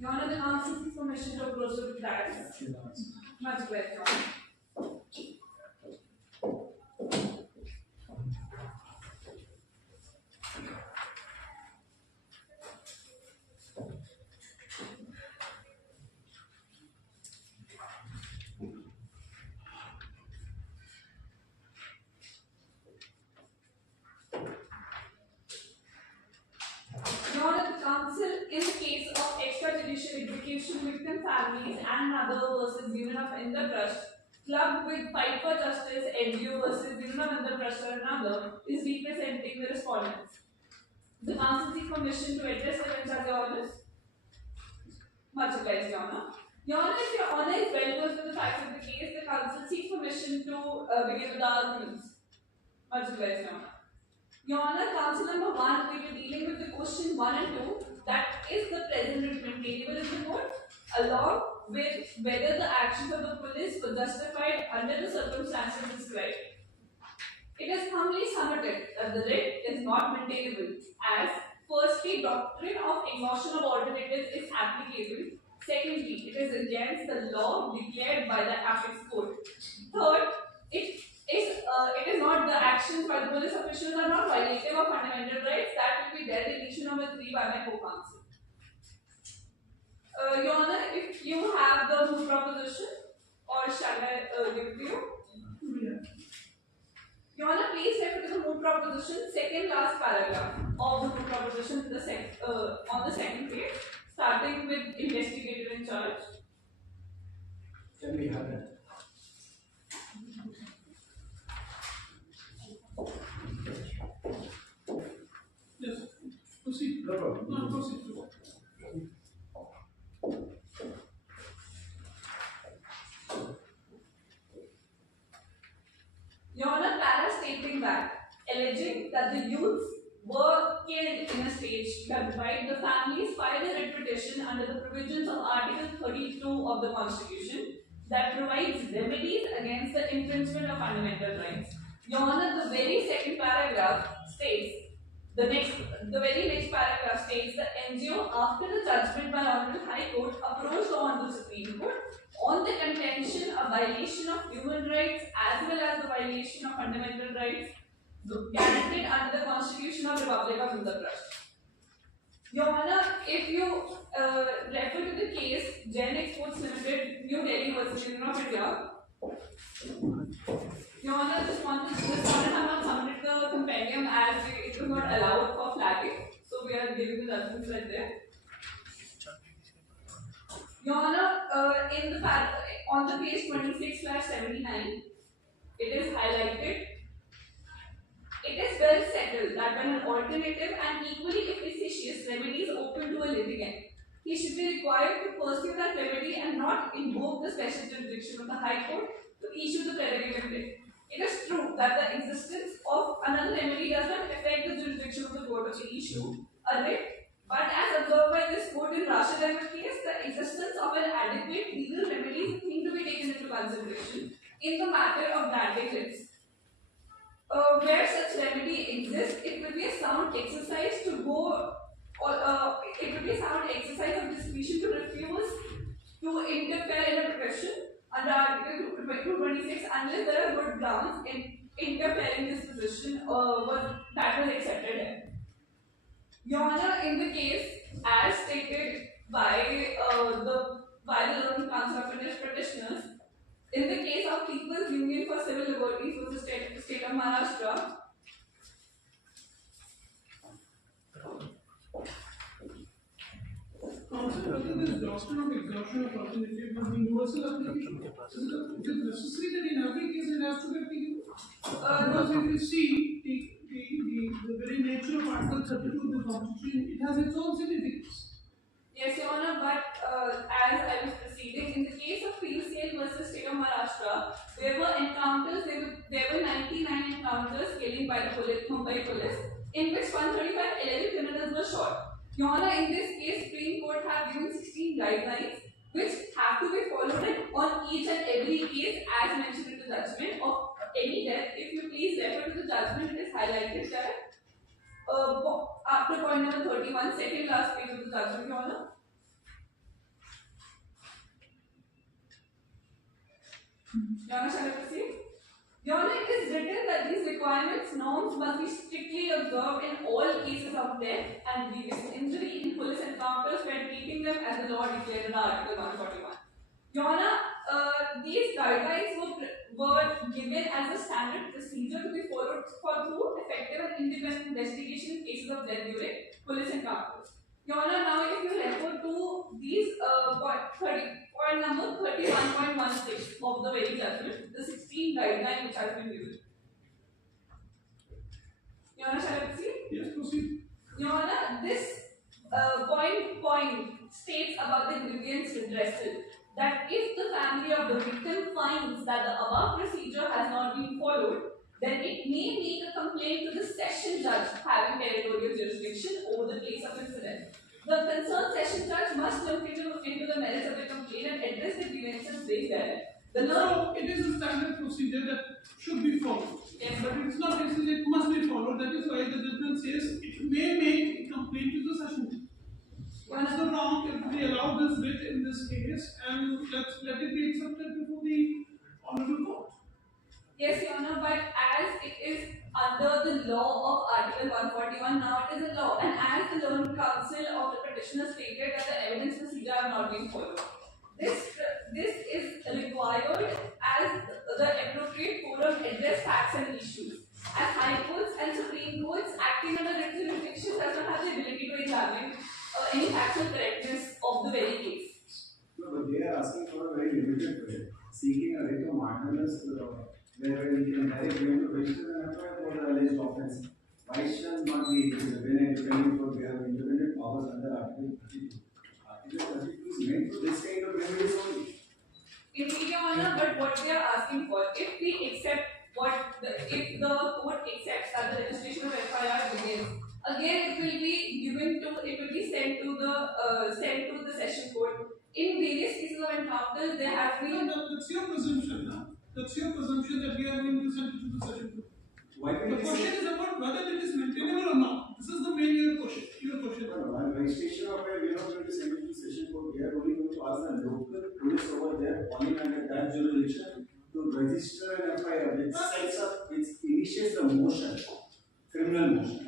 Your Honor, the council seeks permission to approach the facts. Much obliged, Your Honor. Your Honor, the council, in the case of extrajudicial execution victim families and Mother versus Union of Indra Trust, clubbed with Fight for Justice, NGO versus Union of Indra Trust or another, is representing the respondents. The council seeks permission to address the bench as Your Honor. Much obliged, Your Honor. Your Honor, if Your Honor is well versed with the facts of the case, the council seeks permission to begin with the arguments. Much obliged, Your Honor. Your Honor, counsel number 1, we were dealing with the question 1 and 2, that is the present writ maintainable in the court, along with whether the actions of the police were justified under the circumstances described. It is humbly submitted that the writ is not maintainable, as firstly, doctrine of exhaustion of alternatives is applicable. Secondly, it is against the law declared by the apex court. Third, it is not the actions by the police officials are not violative of fundamental rights. That will be there in issue number 3 by my co-counsel. Your Honor, if you have the Moot proposition, or shall I give it to you? Your Honor, please refer to the Moot proposition, second last paragraph of the Moot proposition on the second page, starting with investigator in charge. Can we have that? Yes. Proceed. No problem. No, proceed. clarified, the families filed a writ petition under the provisions of Article 32 of the Constitution that provides remedies against the infringement of fundamental rights. Your Honor, the very second paragraph states, the very next paragraph states the NGO, after the judgment by Honorable High Court, approached the Honorable Supreme Court on the contention of violation of human rights as well as the violation of fundamental rights guaranteed under the Constitution of the Republic of Andhra Pradesh. Your Honor, if you refer to the case Jain Exports Limited, New Delhi versus Union of India, Your Honor, this one have not submitted the compendium as it was not allowed for flagging, so we are giving the judgments right there. Your Honor, on the page 26/79, it is highlighted. It is well settled that when an alternative and equally efficacious remedy is open to a litigant, he should be required to pursue that remedy and not invoke the special jurisdiction of the High Court to issue the predicative writ. It is true that the existence of another remedy does not affect the jurisdiction of the court to issue a writ, but as observed by this court in Rashid case, the existence of an adequate legal remedy is a thing to be taken into consideration in the matter of granting writs. Where such remedy exists, it will be a sound exercise to go, or it will be a sound exercise of discretion to refuse to interfere in a profession under Article 226 unless there are good grounds in interfering this position that was accepted here. Your Honor, in the case as stated by the Learned Council of Indian Petitioners, in the case of People's Union for Civil Liberties versus the state of Maharashtra, Counsel, whether this doctrine of exhaustion of alternative has universal application, is it necessary that in every case it has to be applicable? Because if you see the very nature of Article 32 of the Constitution, it has its own significance. yes, Your Honor, but as I was proceeding, in the case of P.A.Ll.B versus state of Maharashtra, there were 99 encounters killing by the Mumbai police, in which 135 criminals were shot. Your Honor, in this case, Supreme Court have given 16 guidelines which have to be followed on each and every case as mentioned in the judgment of any death. If you please refer to the judgment, it is highlighted there. After point number 31, second last page of the judgment, Your Honor. Your Honor, shall I proceed? Your Honor, it is written that these requirements, norms must be strictly observed in all cases of death and grievous injury in police encounters when treating them as the law declared in Article 141. Your Honor, these guidelines were given as a standard procedure to be followed through effective and independent investigation in cases of death during police encounters. Your Honor, now if you refer to these point number 31.16 of the very judgment, the 16 guideline which has been given. Your Honor, shall I proceed? Yes, proceed. Your Honor, this point states about the grievance redressal, that if the family of the victim finds that the above procedure has not been followed, then it may make a complaint to the session judge having territorial jurisdiction over the place of incident. The concerned session judge must look into the merits of the complaint and address the grievances raised there. So it is a standard procedure that should be followed. Yes, but it's not necessary, it must be followed. That is why the judgment says it may make a complaint to the session judge. What's the wrong if we allow this writ in this case and let it be accepted before the honorable court? Yes, Your Honor, but as it is under the law of Article 141, now it is a law, and as the Learned Counsel of the petitioner stated that the evidence procedure have not been followed. This is required as the appropriate forum address facts and issues. As High Courts and Supreme Courts acting under written jurisdiction does not have the ability to examine any factual correctness of the very case. No, but they are asking for a very limited way, seeking a writ of mandamus where we can directly go to register and apply for the alleged offence. Why shall not be able to win independent court? We have independent powers under Article 32. Article 32 is meant for this kind of remedies only. Indeed, Your Honor, but what we are asking for, if we accept if the court accepts that the registration of FIR begins, again it will be given to, it sent to the session court. In various cases of encounters, there have been. That's your presumption, no? That's your presumption that we are going to send it to the session court. The question is about whether it is maintainable or not. This is the main question. Your question. On registration of a, we are not going to send it to session court. We are only going to ask the local police over there, falling under that jurisdiction, to register an FIR. It sets up, it initiates the motion, criminal motion.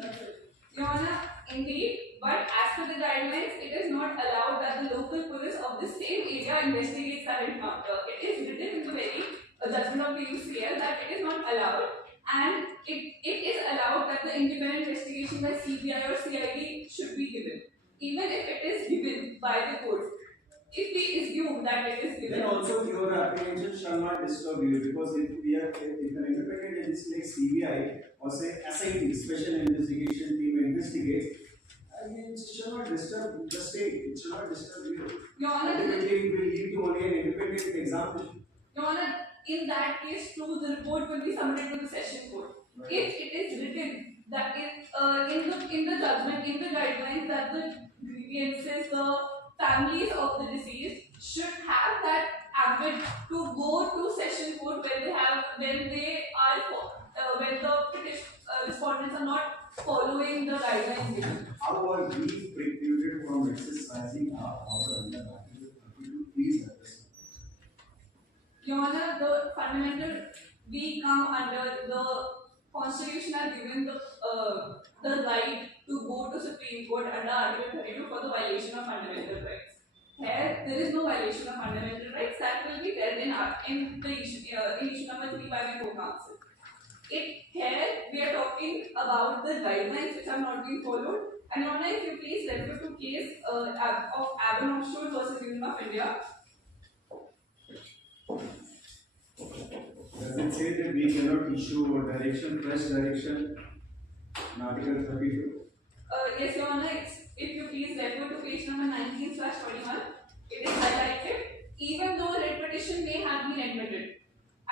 Your Honor, indeed, but as per the guidelines, it is not allowed that the local police of the same area investigates that encounter. It is written in the very judgment of the UCL that it is not allowed, and it is allowed that the independent investigation by CBI or CID should be given, even if it is given by the court. If we assume that it is given. Then also your apprehension shall not disturb you, because if an independent agency like CBI or say SIT, Special Investigation Team investigates, I mean, it shall not disturb the state. It shall not disturb you. Your Honor, ultimately it will lead to only an independent examination. Your Honor, in that case, too, the report will be submitted to the session court. Right. If it is written that in the judgment, in the guidelines, that the grievances, the families of the deceased should have that habit to go to session court when the respondents are not following the guidelines given. How are we precluded from exercising our power under Article 32? Please address. Your Honor, the fundamental, we come under the Constitution has given the right to go to Supreme Court under Article 32 for the violation of fundamental rights. Here, there is no violation of fundamental rights. That will be there in the issue number 3 by the Co-Counsel. Here, we are talking about the guidelines which are not being followed. And Your Honor, if you please refer to case of B.A.Ll.B versus Union of India. Does it say that we cannot issue a direction, fresh direction in Article 32? Yes, Your Honor, if you please refer to page number 19/21, it is highlighted. Even though writ petition may have been admitted,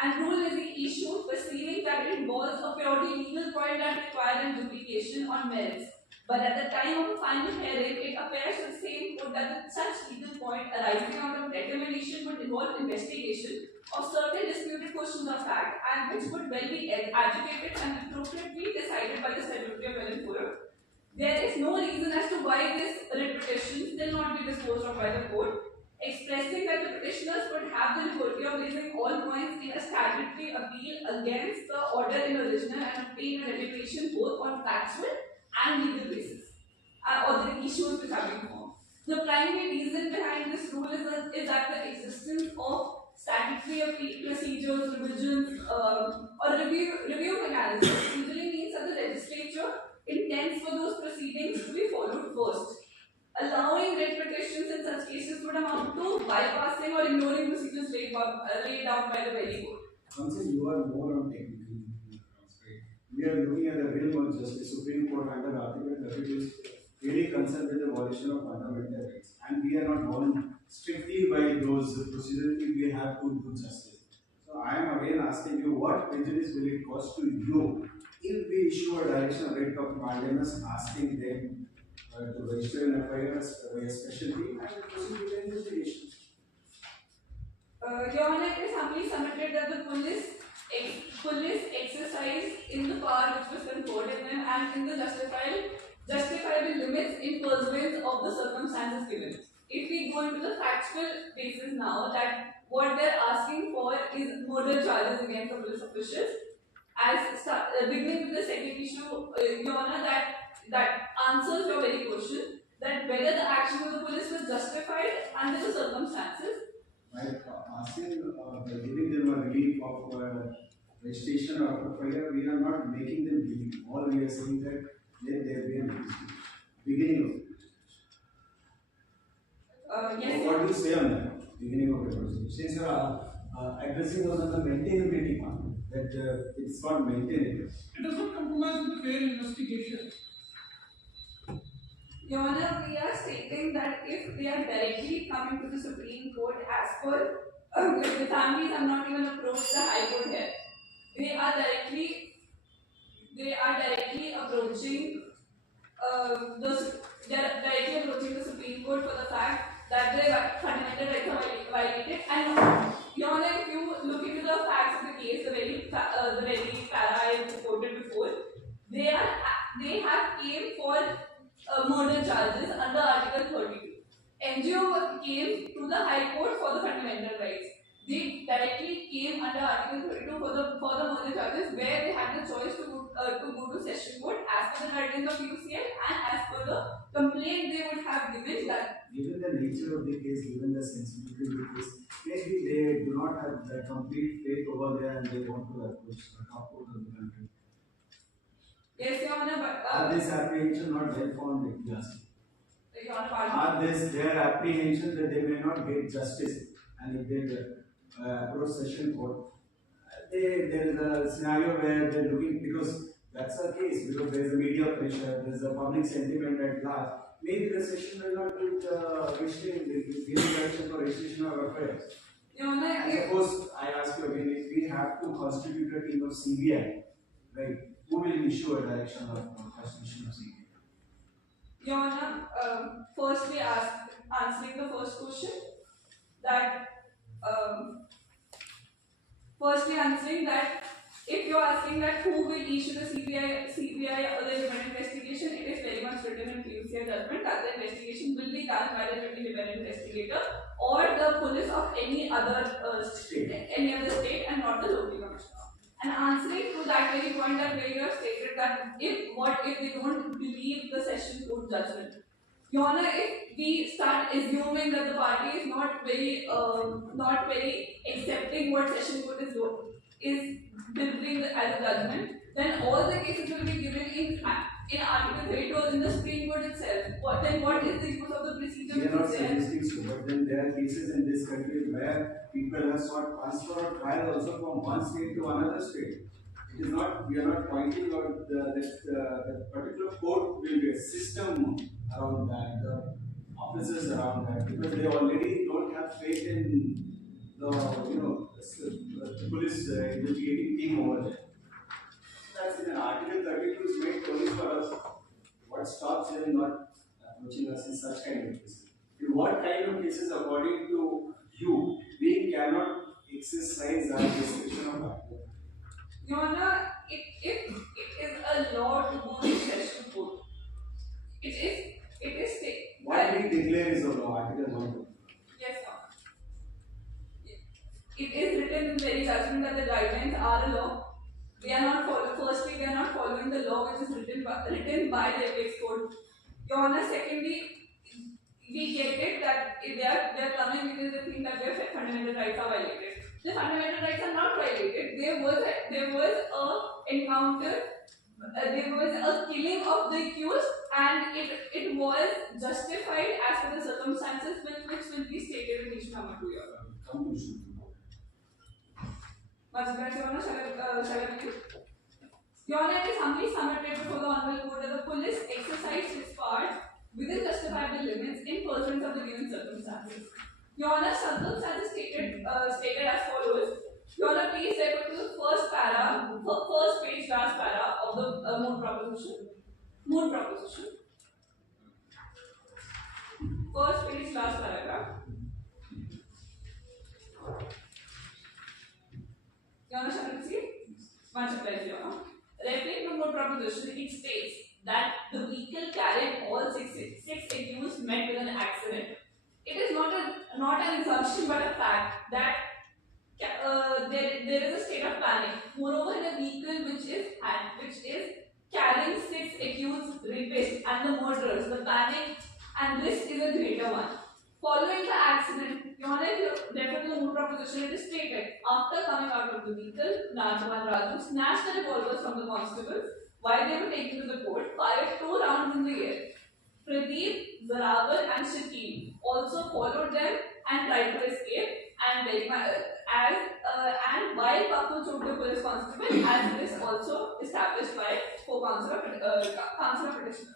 and rule is issued perceiving that it involves a purely legal point that requires an duplication on merits. But at the time of the final hearing, it appears to the same court that such legal point arising out of determination would involve investigation of certain disputed questions of fact, and which would well be agitated and appropriately decided by the Secretary of Well and Forum. There is no reason as to why this writ petition still not be disposed of by the court, expressing that the petitioners would have the liberty of raising all points in a statutory appeal against the order in original and obtain a reputation both on factual and legal basis, or the issues which have been formed. The primary reason behind this rule is that the existence of statutory appeal procedures, revisions, or review mechanisms usually means that the legislature intends for those proceedings to be followed first. Allowing writ petitions in such cases would amount to bypassing or ignoring procedures laid out by the very court. Counsel, you are more on technical grounds, right? We are looking at the realm of justice. Supreme Court under Article 32 is really concerned with the violation of fundamental rights, and we are not bound strictly by those procedures if we have to do justice. So I am again asking you, what prejudice will it cause to you if we issue a direction of writ of mandamus asking them to register an FIR by a special team and proceed with the investigation? Your Honor, it is humbly submitted that the police exercise in the power which was conferred in them and in the justifiable limits in pursuance of the circumstances given. If we go into the factual basis now, that what they are asking for is murder charges against the police officials, beginning with the second issue, Your Honor, that answers your very question, that whether the action of the police was justified under the circumstances. By asking, by giving them a relief of registration of FIR, we are not making them believe. All we are saying that let there be an investigation. Beginning of it. Yes. What do you say on that? Beginning of the procedure. Since you are addressing on the maintainability part, that it's not maintainable. It does not compromise with the fair investigation. Your Honor, we are stating that if they are directly coming to the Supreme Court as per the families have not even approached the High Court here. They are directly approaching the for the fact that their fundamental rights are violated. And Your Honor, if you look into the facts of the case, the very para I quoted before, they have came for murder charges under Article 32. NGO came to the High Court for the fundamental rights. They directly came under Article 32 for the murder charges, where they had the choice to go to session court as per the guidelines of UCL and as per the complaint they would have given that. Given the nature of the case, given the sensitivity of the case, maybe they do not have the complete faith over there and they want to approach the top court of the country. Yes, Your Honor, but are this apprehension not well founded? Yes. Your Honor, pardon. Are this their apprehension that they may not get justice, and if they approach session court, there is a scenario where they're looking, because that's the case, because there is a media pressure, there is a public sentiment at large. Maybe the session will not do the registration for registration of affairs. Your Honor, suppose I ask you again, if we have to constitute a team of CBI, right, who will issue a direction of constitution of CBI? Your Honor, firstly answering the first question, that if you are asking that who will issue the CBI or the independent investigation, it is very much written in PUCA judgment that the investigation will be done by the independent investigator or the police of any other state and not the local commissioner. And answering to that very point that where you have stated that if they don't believe the session court judgment. Your Honor, if we start assuming that the party is not very accepting what session court is delivering as a judgment, then all the cases will be given in Article 32 in the Supreme Court itself. Then what is the use of the procedure? We are not suggesting so, but then there are cases in this country where people have sought transfer or trial also from one state to another state. It is not, we are not pointing out the particular court will be a system around that, the officers around that, because they already don't have faith in the police investigating team over there. That's in Article 32 is made only for us. What stops them not approaching us in such kind of cases? In what kind of cases, according to you, we cannot exercise our discretion of Article? Your Honor, if it is a law to go to session court, it is state. What we declare is a law, Article 1. Yes, Your Honor. It is written in the very judgment that the guidelines are a law. We are not following the law which is written by the apex court. Your Honor, secondly, we get it that they are coming because they think that their fundamental rights are violated. The fundamental rights are not violated. There was a encounter. There was a killing of the accused, and it was justified as per the circumstances which will be stated in issue number 2. Your Honor. Shall I begin? Your Honor, it is humbly submitted before the Honorable Court that the police exercised its part within justifiable limits in pursuance of the given circumstances. Your Honor, circumstances stated as follows. Your Honor, please refer to the first page, last para of the Moot proposition. First page, last paragraph. Your Honor, shall we see? Much obliged, Your Honor. Referring to Moot proposition, it states that the vehicle carried all six accused met with an accident. It is not an assumption but a fact that there is a state of panic. Moreover, in a vehicle which is carrying 6 accused rapists and the murderers, the panic and risk is a greater one. Following the accident, Your Honor, if you refer to the Moot proposition, it is stated, after coming out of the vehicle, Natu and Raju snatched the revolvers from the constables while they were taken to the court, fired 2 rounds in the air. Pradeep, Zaravar and Shakil also followed them and tried to escape, and while Papul took the police constable, as it is also established by co-counsel of petitioners.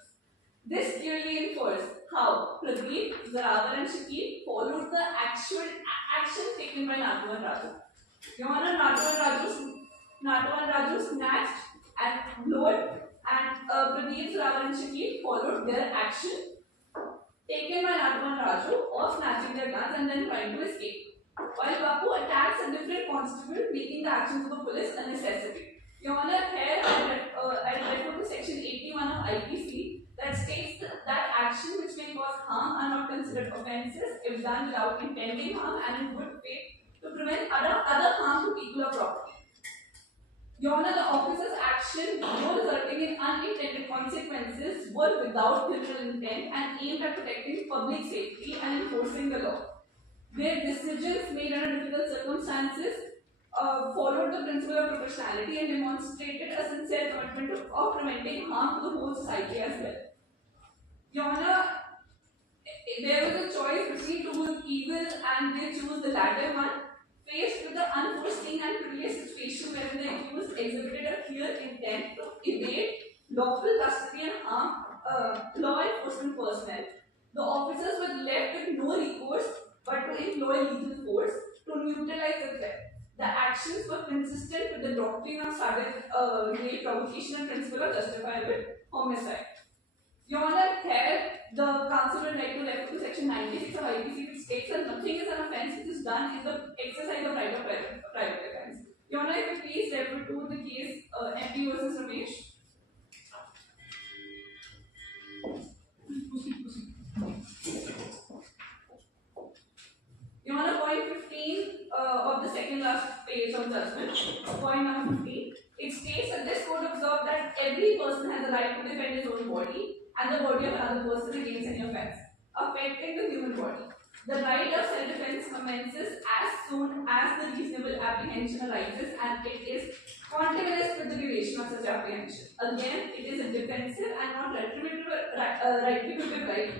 This clearly infers how Pradeep, Zaravar and Shakil followed the actual action taken by Natu and Raju. Your Honor, Natu and Raju snatched and blowed, and Pradeep, Zaravar and Shakil followed their action taken taken by Natu and Raju of snatching their guns and then trying to escape. While Bapu attacks a different constable, making the actions of the police a necessity. Your Honor, here I refer to section 81 of IPC that states that action which may cause harm are not considered offences if done without intending harm and in good faith to prevent other harm to people or property. Your Honor, the officer's action, though resulting in unintended consequences, were without criminal intent and aimed at protecting public safety and enforcing the law. Their decisions made under difficult circumstances followed the principle of proportionality and demonstrated a sincere commitment of preventing harm to the whole society as well. Your Honor, there was a choice between two evils and they chose the latter one. Faced with the unforeseen and perilous situation wherein the accused exhibited a clear intent to evade lawful custody and harm law enforcement personnel, the officers were left with no recourse but to employ lethal force to neutralize the threat. The actions were consistent with the doctrine of sudden rape, provocation, and principle of justifiable homicide. Your Honor, here the counsel would like to refer to section 96 of IPC, which states that nothing is an offence which is done in the exercise of right of private defence. Your Honor, if you please refer to the case MP versus Ramesh. Your Honor, point 15 of the second last page of judgment, point number 15, it states that this court observed that every person has the right to defend his own body and the body of another person against any offence affecting the human body. The right of self-defense commences as soon as the reasonable apprehension arises and it is continuous with the duration of such apprehension. Again, it is a defensive and not retributive right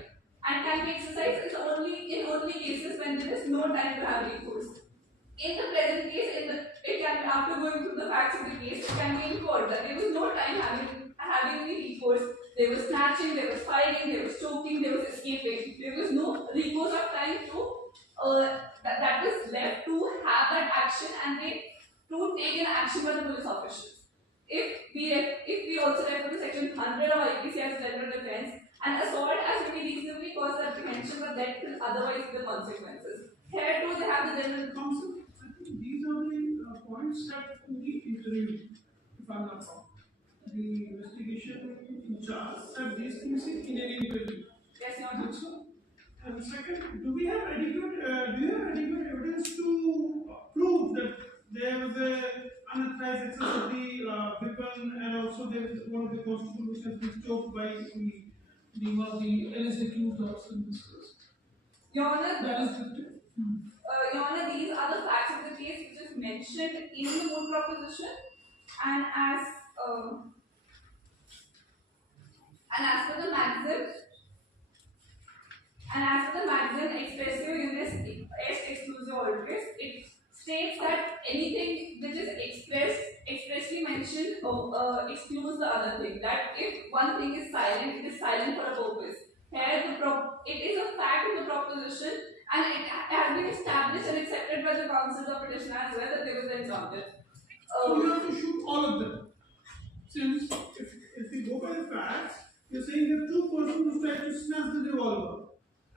and can be exercised in only cases when there is no time to have recourse. In the present case, it can, after going through the facts of the case, it can be inferred that there was no time having any recourse. There was snatching, there was fighting, there was choking, there was escaping. There was no recourse of time to that was left to have that action and to take an action by the police officials. If we also refer to section 100 of IPC as general defense, an assault as may reasonably cause the apprehension but that will otherwise be the consequences. Here too they have the general Counsel, I think these are the points that could be interviewed, if I'm not wrong. The investigation in charge said these things in an interview. Yes, Your Honor. So, and second, do you have adequate evidence to prove that there was a unauthorized access of the weapon and also there is one of the constables which has been choked by the alleged accused also in this case? Your Honor, That is the Your Honor, these are the facts of the case which is mentioned in the Moot proposition and as per the maxim expressio unius est exclusio altris, it states that anything which is expressly mentioned excludes the other thing. That if one thing is silent, it is silent for a purpose. Here, it is a fact of the proposition, and it has been established and accepted by the counsel of petition as well that there was an encounter. So you have to shoot all of them. Since if we go by the facts, you're saying that two persons tried to snatch the revolver,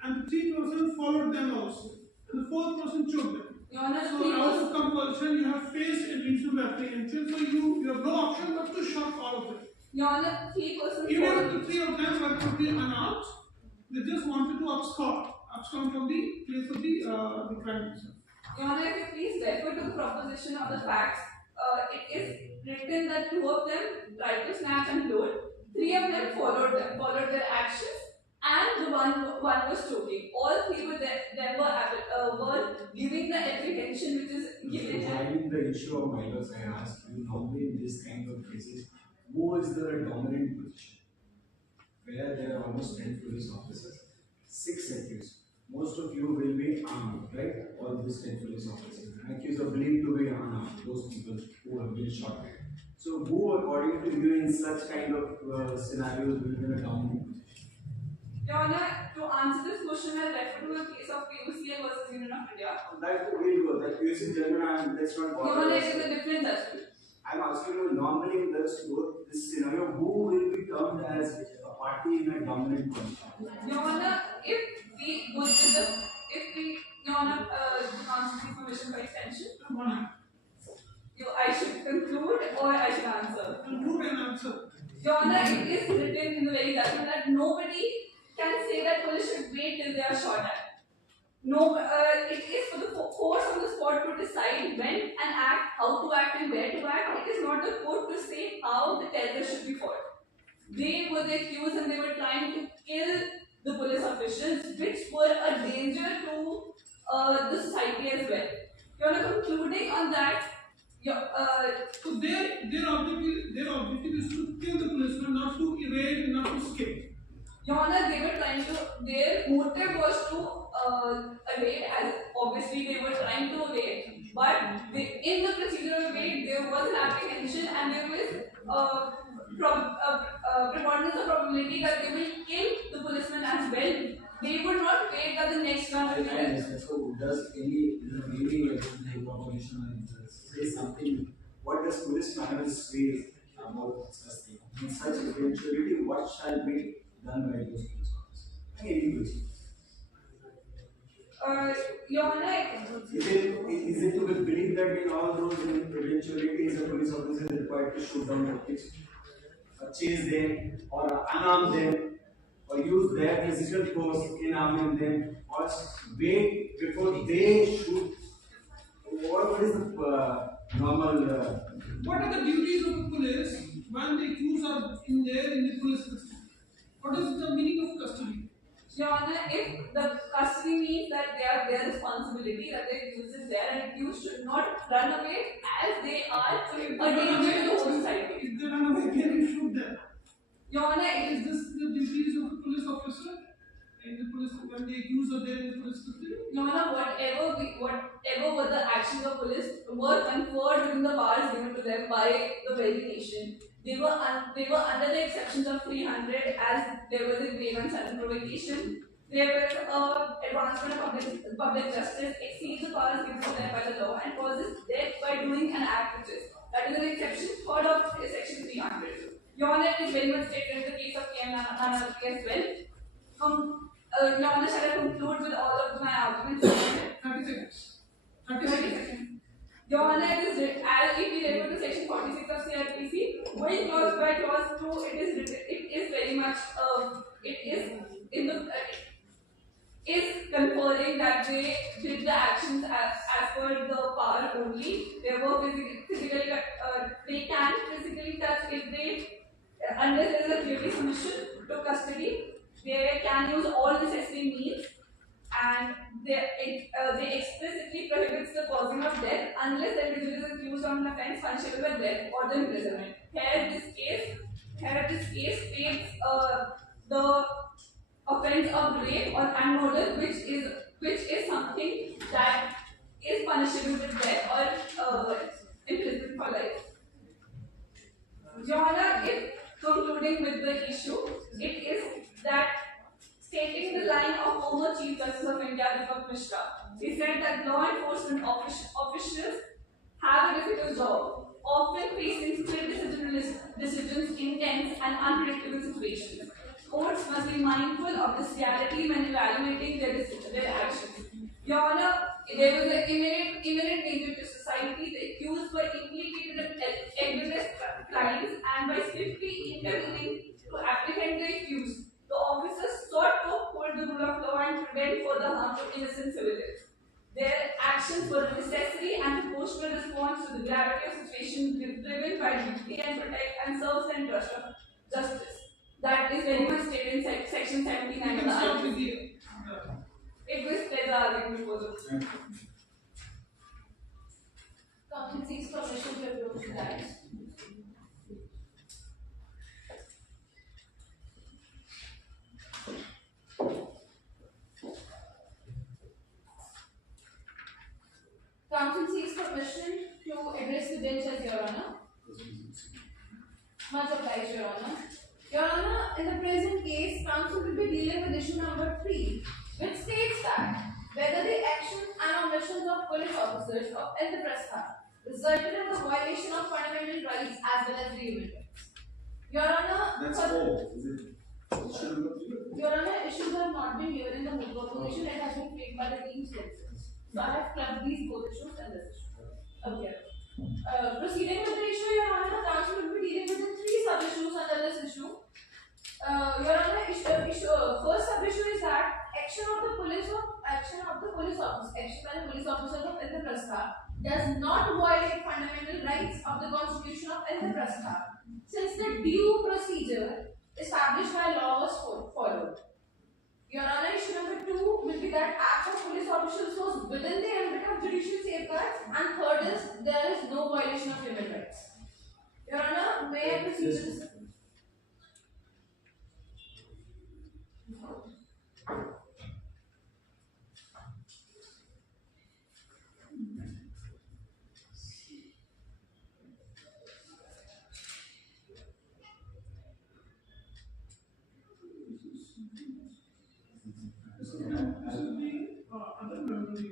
and the three persons followed them also, and the fourth person choked them. Your Honor, So out of compulsion, you have faced a reasonable apprehension, so you have no option but to shoot all of them. Your Honor, three persons Even followed. if the three of them were totally unarmed, they just wanted to abscond from the place of the crime itself. Your Honor, if you please refer to the proposition of the facts, it is written that two of them tried to snatch and load, three of them followed their actions, and the one was choking. All three were were giving the apprehension which is given. Regarding the issue of minors, I asked you normally in this kind of cases, who is the dominant position? Where there are almost 10 police officers, 6 accused. Most of you will be armed, right? All these 10 police officers. Accused are believed to be unarmed, those people who have been shot. So, who, according to you, in such kind of scenarios, will be the dominant position? Your Honor, to answer this question, I'll refer to a case of B.A.Ll.B versus Union of India. That will go. That case in judgment, let's not bother. Your Honor, it is a different judgment. I'm asking you, normally in this scenario, who will be termed as a party in a dominant position? Your Honor, if that police should wait till they are shot at. No, it is for the force on the spot to decide when and act, how to act and where to act. It is not the court to say how the terror should be fought. They were the accused and they were trying to kill the police officials, which were a danger to the society as well. Your Honor, concluding on that, So their objective is to kill the policeman, not to evade and not to escape. Your Honor, they were trying to, their motive was to evade, as obviously they were trying to evade, but in the procedural way, there was an apprehension and there was preponderance of probability that they will kill the policeman as well. They would not wait that the next round will be done. So does any maybe the information say something? What does police manual say about such thing? In such eventuality, what shall be done by those police officers? Individually. Your Honor, Is it to be believed that in all those eventualities, a police officer is required to shoot down the police, or chase them, or unarm them, or use their physical force in arming them, or wait before they shoot? What is the normal? What are the duties of the police when the accused are in the police custody? What is the meaning of custody? Your Honor, if the custody means that they are their responsibility, that the accused is there, and accused should not run away as they are a danger to the whole society. If they run away, can you shoot them? Your Honor, Is this the duties of the police officer and the police when the accused are there in the police custody? Your Honor, whatever were the actions of police were conferred within the powers given to them by the very nation. They were under the exceptions of 300 as there was a grave and sudden provocation. There was advancement of public justice exceeds the powers given to them by the law and causes death by doing an act which is. That is an exception third of section 300. Your Honor, it is very much stated in the case of K.M. Nanavati as well. Your Honor, shall I conclude with all of my arguments? 30 seconds. 30 seconds. Your Honor, it is as if we refer to section 46 of CRPC, going clause by clause 2, it is very much is conferring that they did the actions as per the power only. They were physically they can physically touch if they unless there is a clearly submission to custody. They can use all necessary means, and they explicitly prohibits the causing of death unless the individual is accused of an offence punishable by death or the imprisonment. Here this case states the offence of rape or and murder, which is something that is punishable with death or imprisonment for life. Your Honor, if concluding with the issue, it is that stating the line of former Chief Justice of India, Deepak Mishra, he said that law enforcement officials have a difficult job, often facing split decisions in tense and unpredictable situations. Courts must be mindful of this reality when evaluating their actions. Your Honor, there was an imminent danger to society. The accused were implicated in egregious crimes, and by swiftly intervening to apprehend the accused, the officers sought to uphold the rule of law and prevent further harm to innocent civilians. Their actions were a necessary and proportional response to the gravity of situation driven by duty and protect and serve the interest of justice. That is very much stated in section 79 of the IPC. It was pleasure arguing before the Counsel seeks permission to approach the lines. Counsel seeks permission to address the bench as Your Honor. Much obliged, Your Honor. Your Honor, in the present case, counsel will be dealing with issue number 3, which states that whether the actions and omissions of police officers in the Prastha resulted in the violation of fundamental rights as well as the human rights. Your Honor, That's all. Is it? Your Honor, issues have not been here in the Moot Court Competition. It has been played by the team's themselves. So I have clubbed these both issues and this issue. Okay. Proceeding with the issue, Your Honor, counsel will be dealing with the 3 sub-issues under this issue. Your Honor, first sub-issue is that action by the police officers of Indraprastha does not violate fundamental rights of the Constitution of Indraprastha, since the due procedure established by law was followed. Your Honor, issue number 2 will be that act of police officials was within the ambit of judicial safeguards, and third is there is no violation of human rights. Your Honor, may I proceed with this? This is the other memory.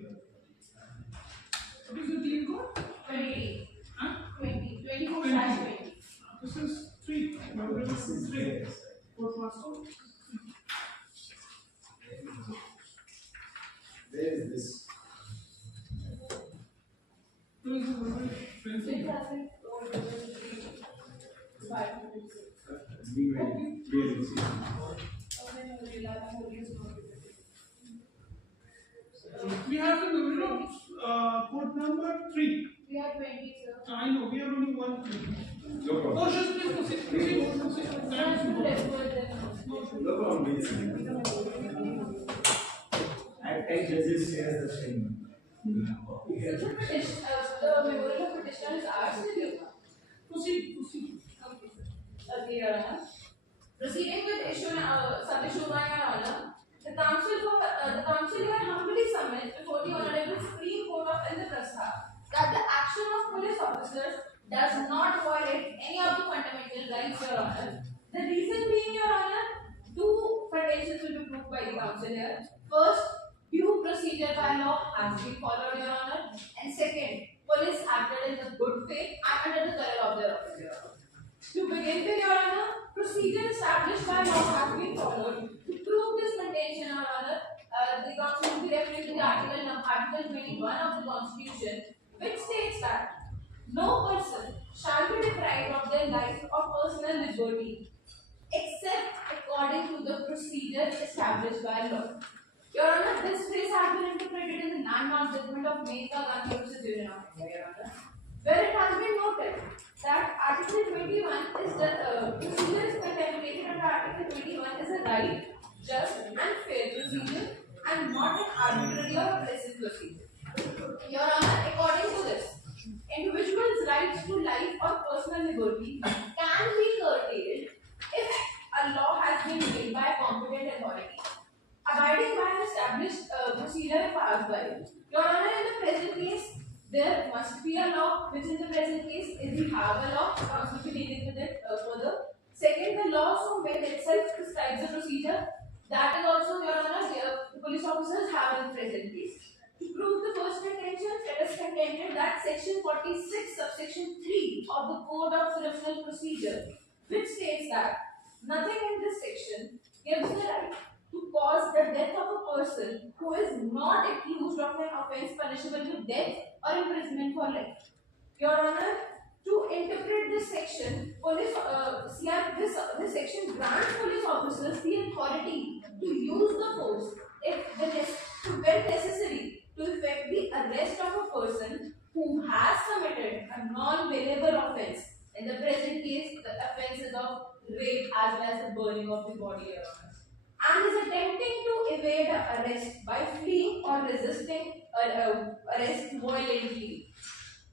What is the clean code? 20. Huh? 20. 24/20. This is 3. Memorandum 3. Court master. Where is this? Where is the memorandum? So it has been It's being very clearly received. We have the memorandum code number 3. We are 20, sir. I know, we have only one. No problem. Oh, just please proceed. Proceed. No problem, please. At 10 judges shares the same. The memorial of petitioner is ours, still. Proceed. Okay, Your Honor. Proceeding with issue sub-issue 1, Your Honor. The council here humbly submits before the Honorable Supreme Court of Indraprastha that the action of police officers does not violate any of the fundamental rights, Your Honor. The reason being, Your Honor, 2 contentions will be proved by the council here. First, due procedure by law has been followed, Your Honor. And second, police acted in the good faith and under the color of their office, Your Honor. To begin with, Your Honor, procedure established by law has been followed. To prove this contention, Your Honor, the council will be referring to the Article 21 of the Constitution, which states that no person shall be deprived of their life or personal liberty except according to the procedure established by law. Your Honor, this phrase has been interpreted in the landmark judgment of Mehta Gandhi v. Union of India, Your Honor, where it has been noted that Article 21 is the procedure is contemplated under Article 21 is a right, just and fair procedure and not an arbitrary or oppressive procedure. Your Honor, according to this, individual's rights to life or personal liberty can be curtailed if a law has been made by a competent authority, abiding by an established procedure passed by it. Your Honor, in the present case, there must be a law, which in the present case is we have a law, council will be dealing with it further. Second, the law so made itself prescribes the procedure. That is also, Your Honor, the police officers have in the present case. To prove the first contention, it is contended that section 46, subsection 3 of the Code of Criminal Procedure, which states that nothing in this section gives the right to cause the death of a person who is not accused of an offence punishable with death or imprisonment for life. Your Honor, to interpret this section, this section grants police officers the authority to use the force when necessary to effect the arrest of a person who has committed a non-bailable offence. In the present case, the offences of rape as well as the burning of the body, Your Honor, and is attempting to evade arrest by fleeing or resisting arrest violently.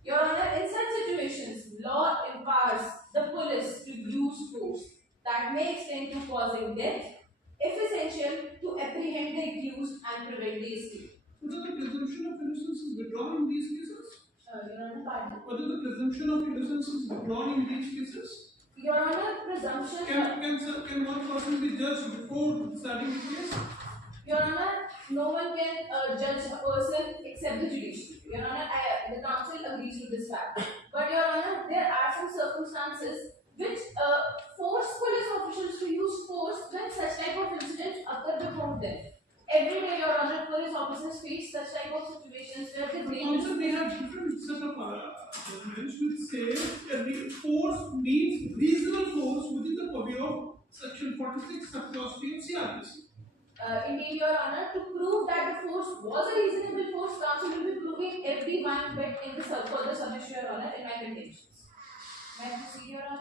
Your Honor, in such situations, law empowers the police to use force that may extend to causing death, if essential, to apprehend the accused and prevent the escape. Whether the presumption of innocence is withdrawn in these cases? Your Honor, pardon? Whether the presumption of innocence is withdrawn in these cases? Your Honor, presumption. Can one person be judged before starting the case? Your Honor, no one can judge a person except the judiciary. Your Honor, the council agrees with this fact. But Your Honor, there are some circumstances which force police officials to use force when such type of incidents occur before them. Every day, Your Honor, police officers face such type of situations where they have different set of judgments which say that the force means reasonable force within the purview of Section 46, subclause 3 of CRPC. Indeed, Your Honor, to prove that the force was a reasonable force, counsel will be proving every one bit in the further submission, Your Honor, in my contentions. May I proceed, Your Honor?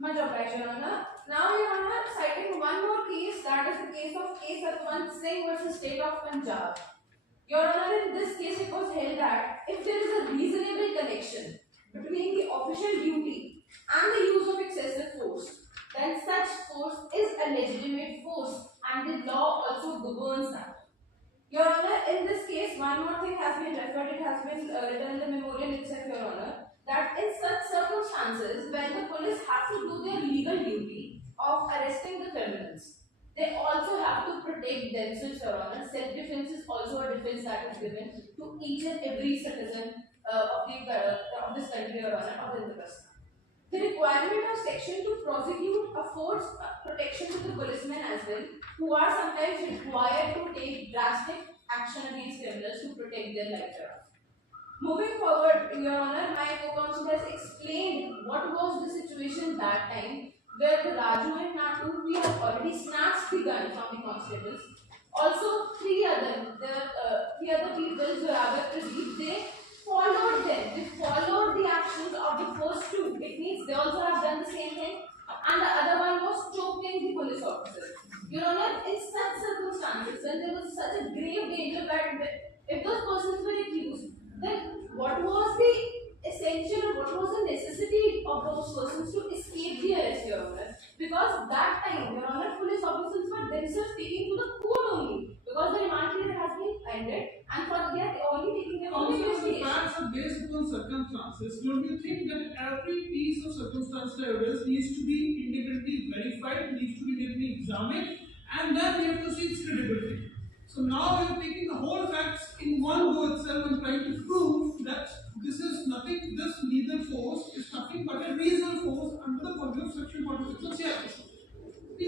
Much obliged, Your Honor. Now, Your Honor, citing one more case, that is the case of K. Satwant Singh versus State of Punjab. Your Honor, in this case, it was held that if there is a reasonable connection between the official duty and the use of excessive force, then such force is a legitimate force and the law also governs that. Your Honor, in this case, one more thing has been referred, it has been written in the memorial itself, Your Honor, that in such circumstances, when the police have to do their legal duty of arresting the criminals, they also have to protect themselves, Your Honor. Self-defense is also a defense that is given to each and every citizen of this country, Your Honor, of the interest. The requirement of section to prosecute affords protection to the policemen as well, who are sometimes required to take drastic action against criminals to protect their lives. Moving forward, Your Honor, my co-counsel has explained what was the situation that time, where the Raju and Natu, we have already snatched the gun from the constables. Also, three other people, Zoragar, Pradeep, they followed them. They followed the actions of the first two. It means they also have done the same thing. And the other one was choking the police officer. Your Honor, in such circumstances, when there was such a grave danger that if those persons were accused, then what was the essential or what was the necessity of those persons to escape the arrest, Your Honor? Because that time, Your Honor, police officers were themselves taking to the court only, because the remand period has been ended, and for they are only taking them on the Also, the investigation. facts are based upon circumstances. Don't you think that every piece of circumstantial evidence needs to be independently verified, needs to be independently examined, and then we have to see its credibility. So now we are taking the whole facts in one go itself and trying to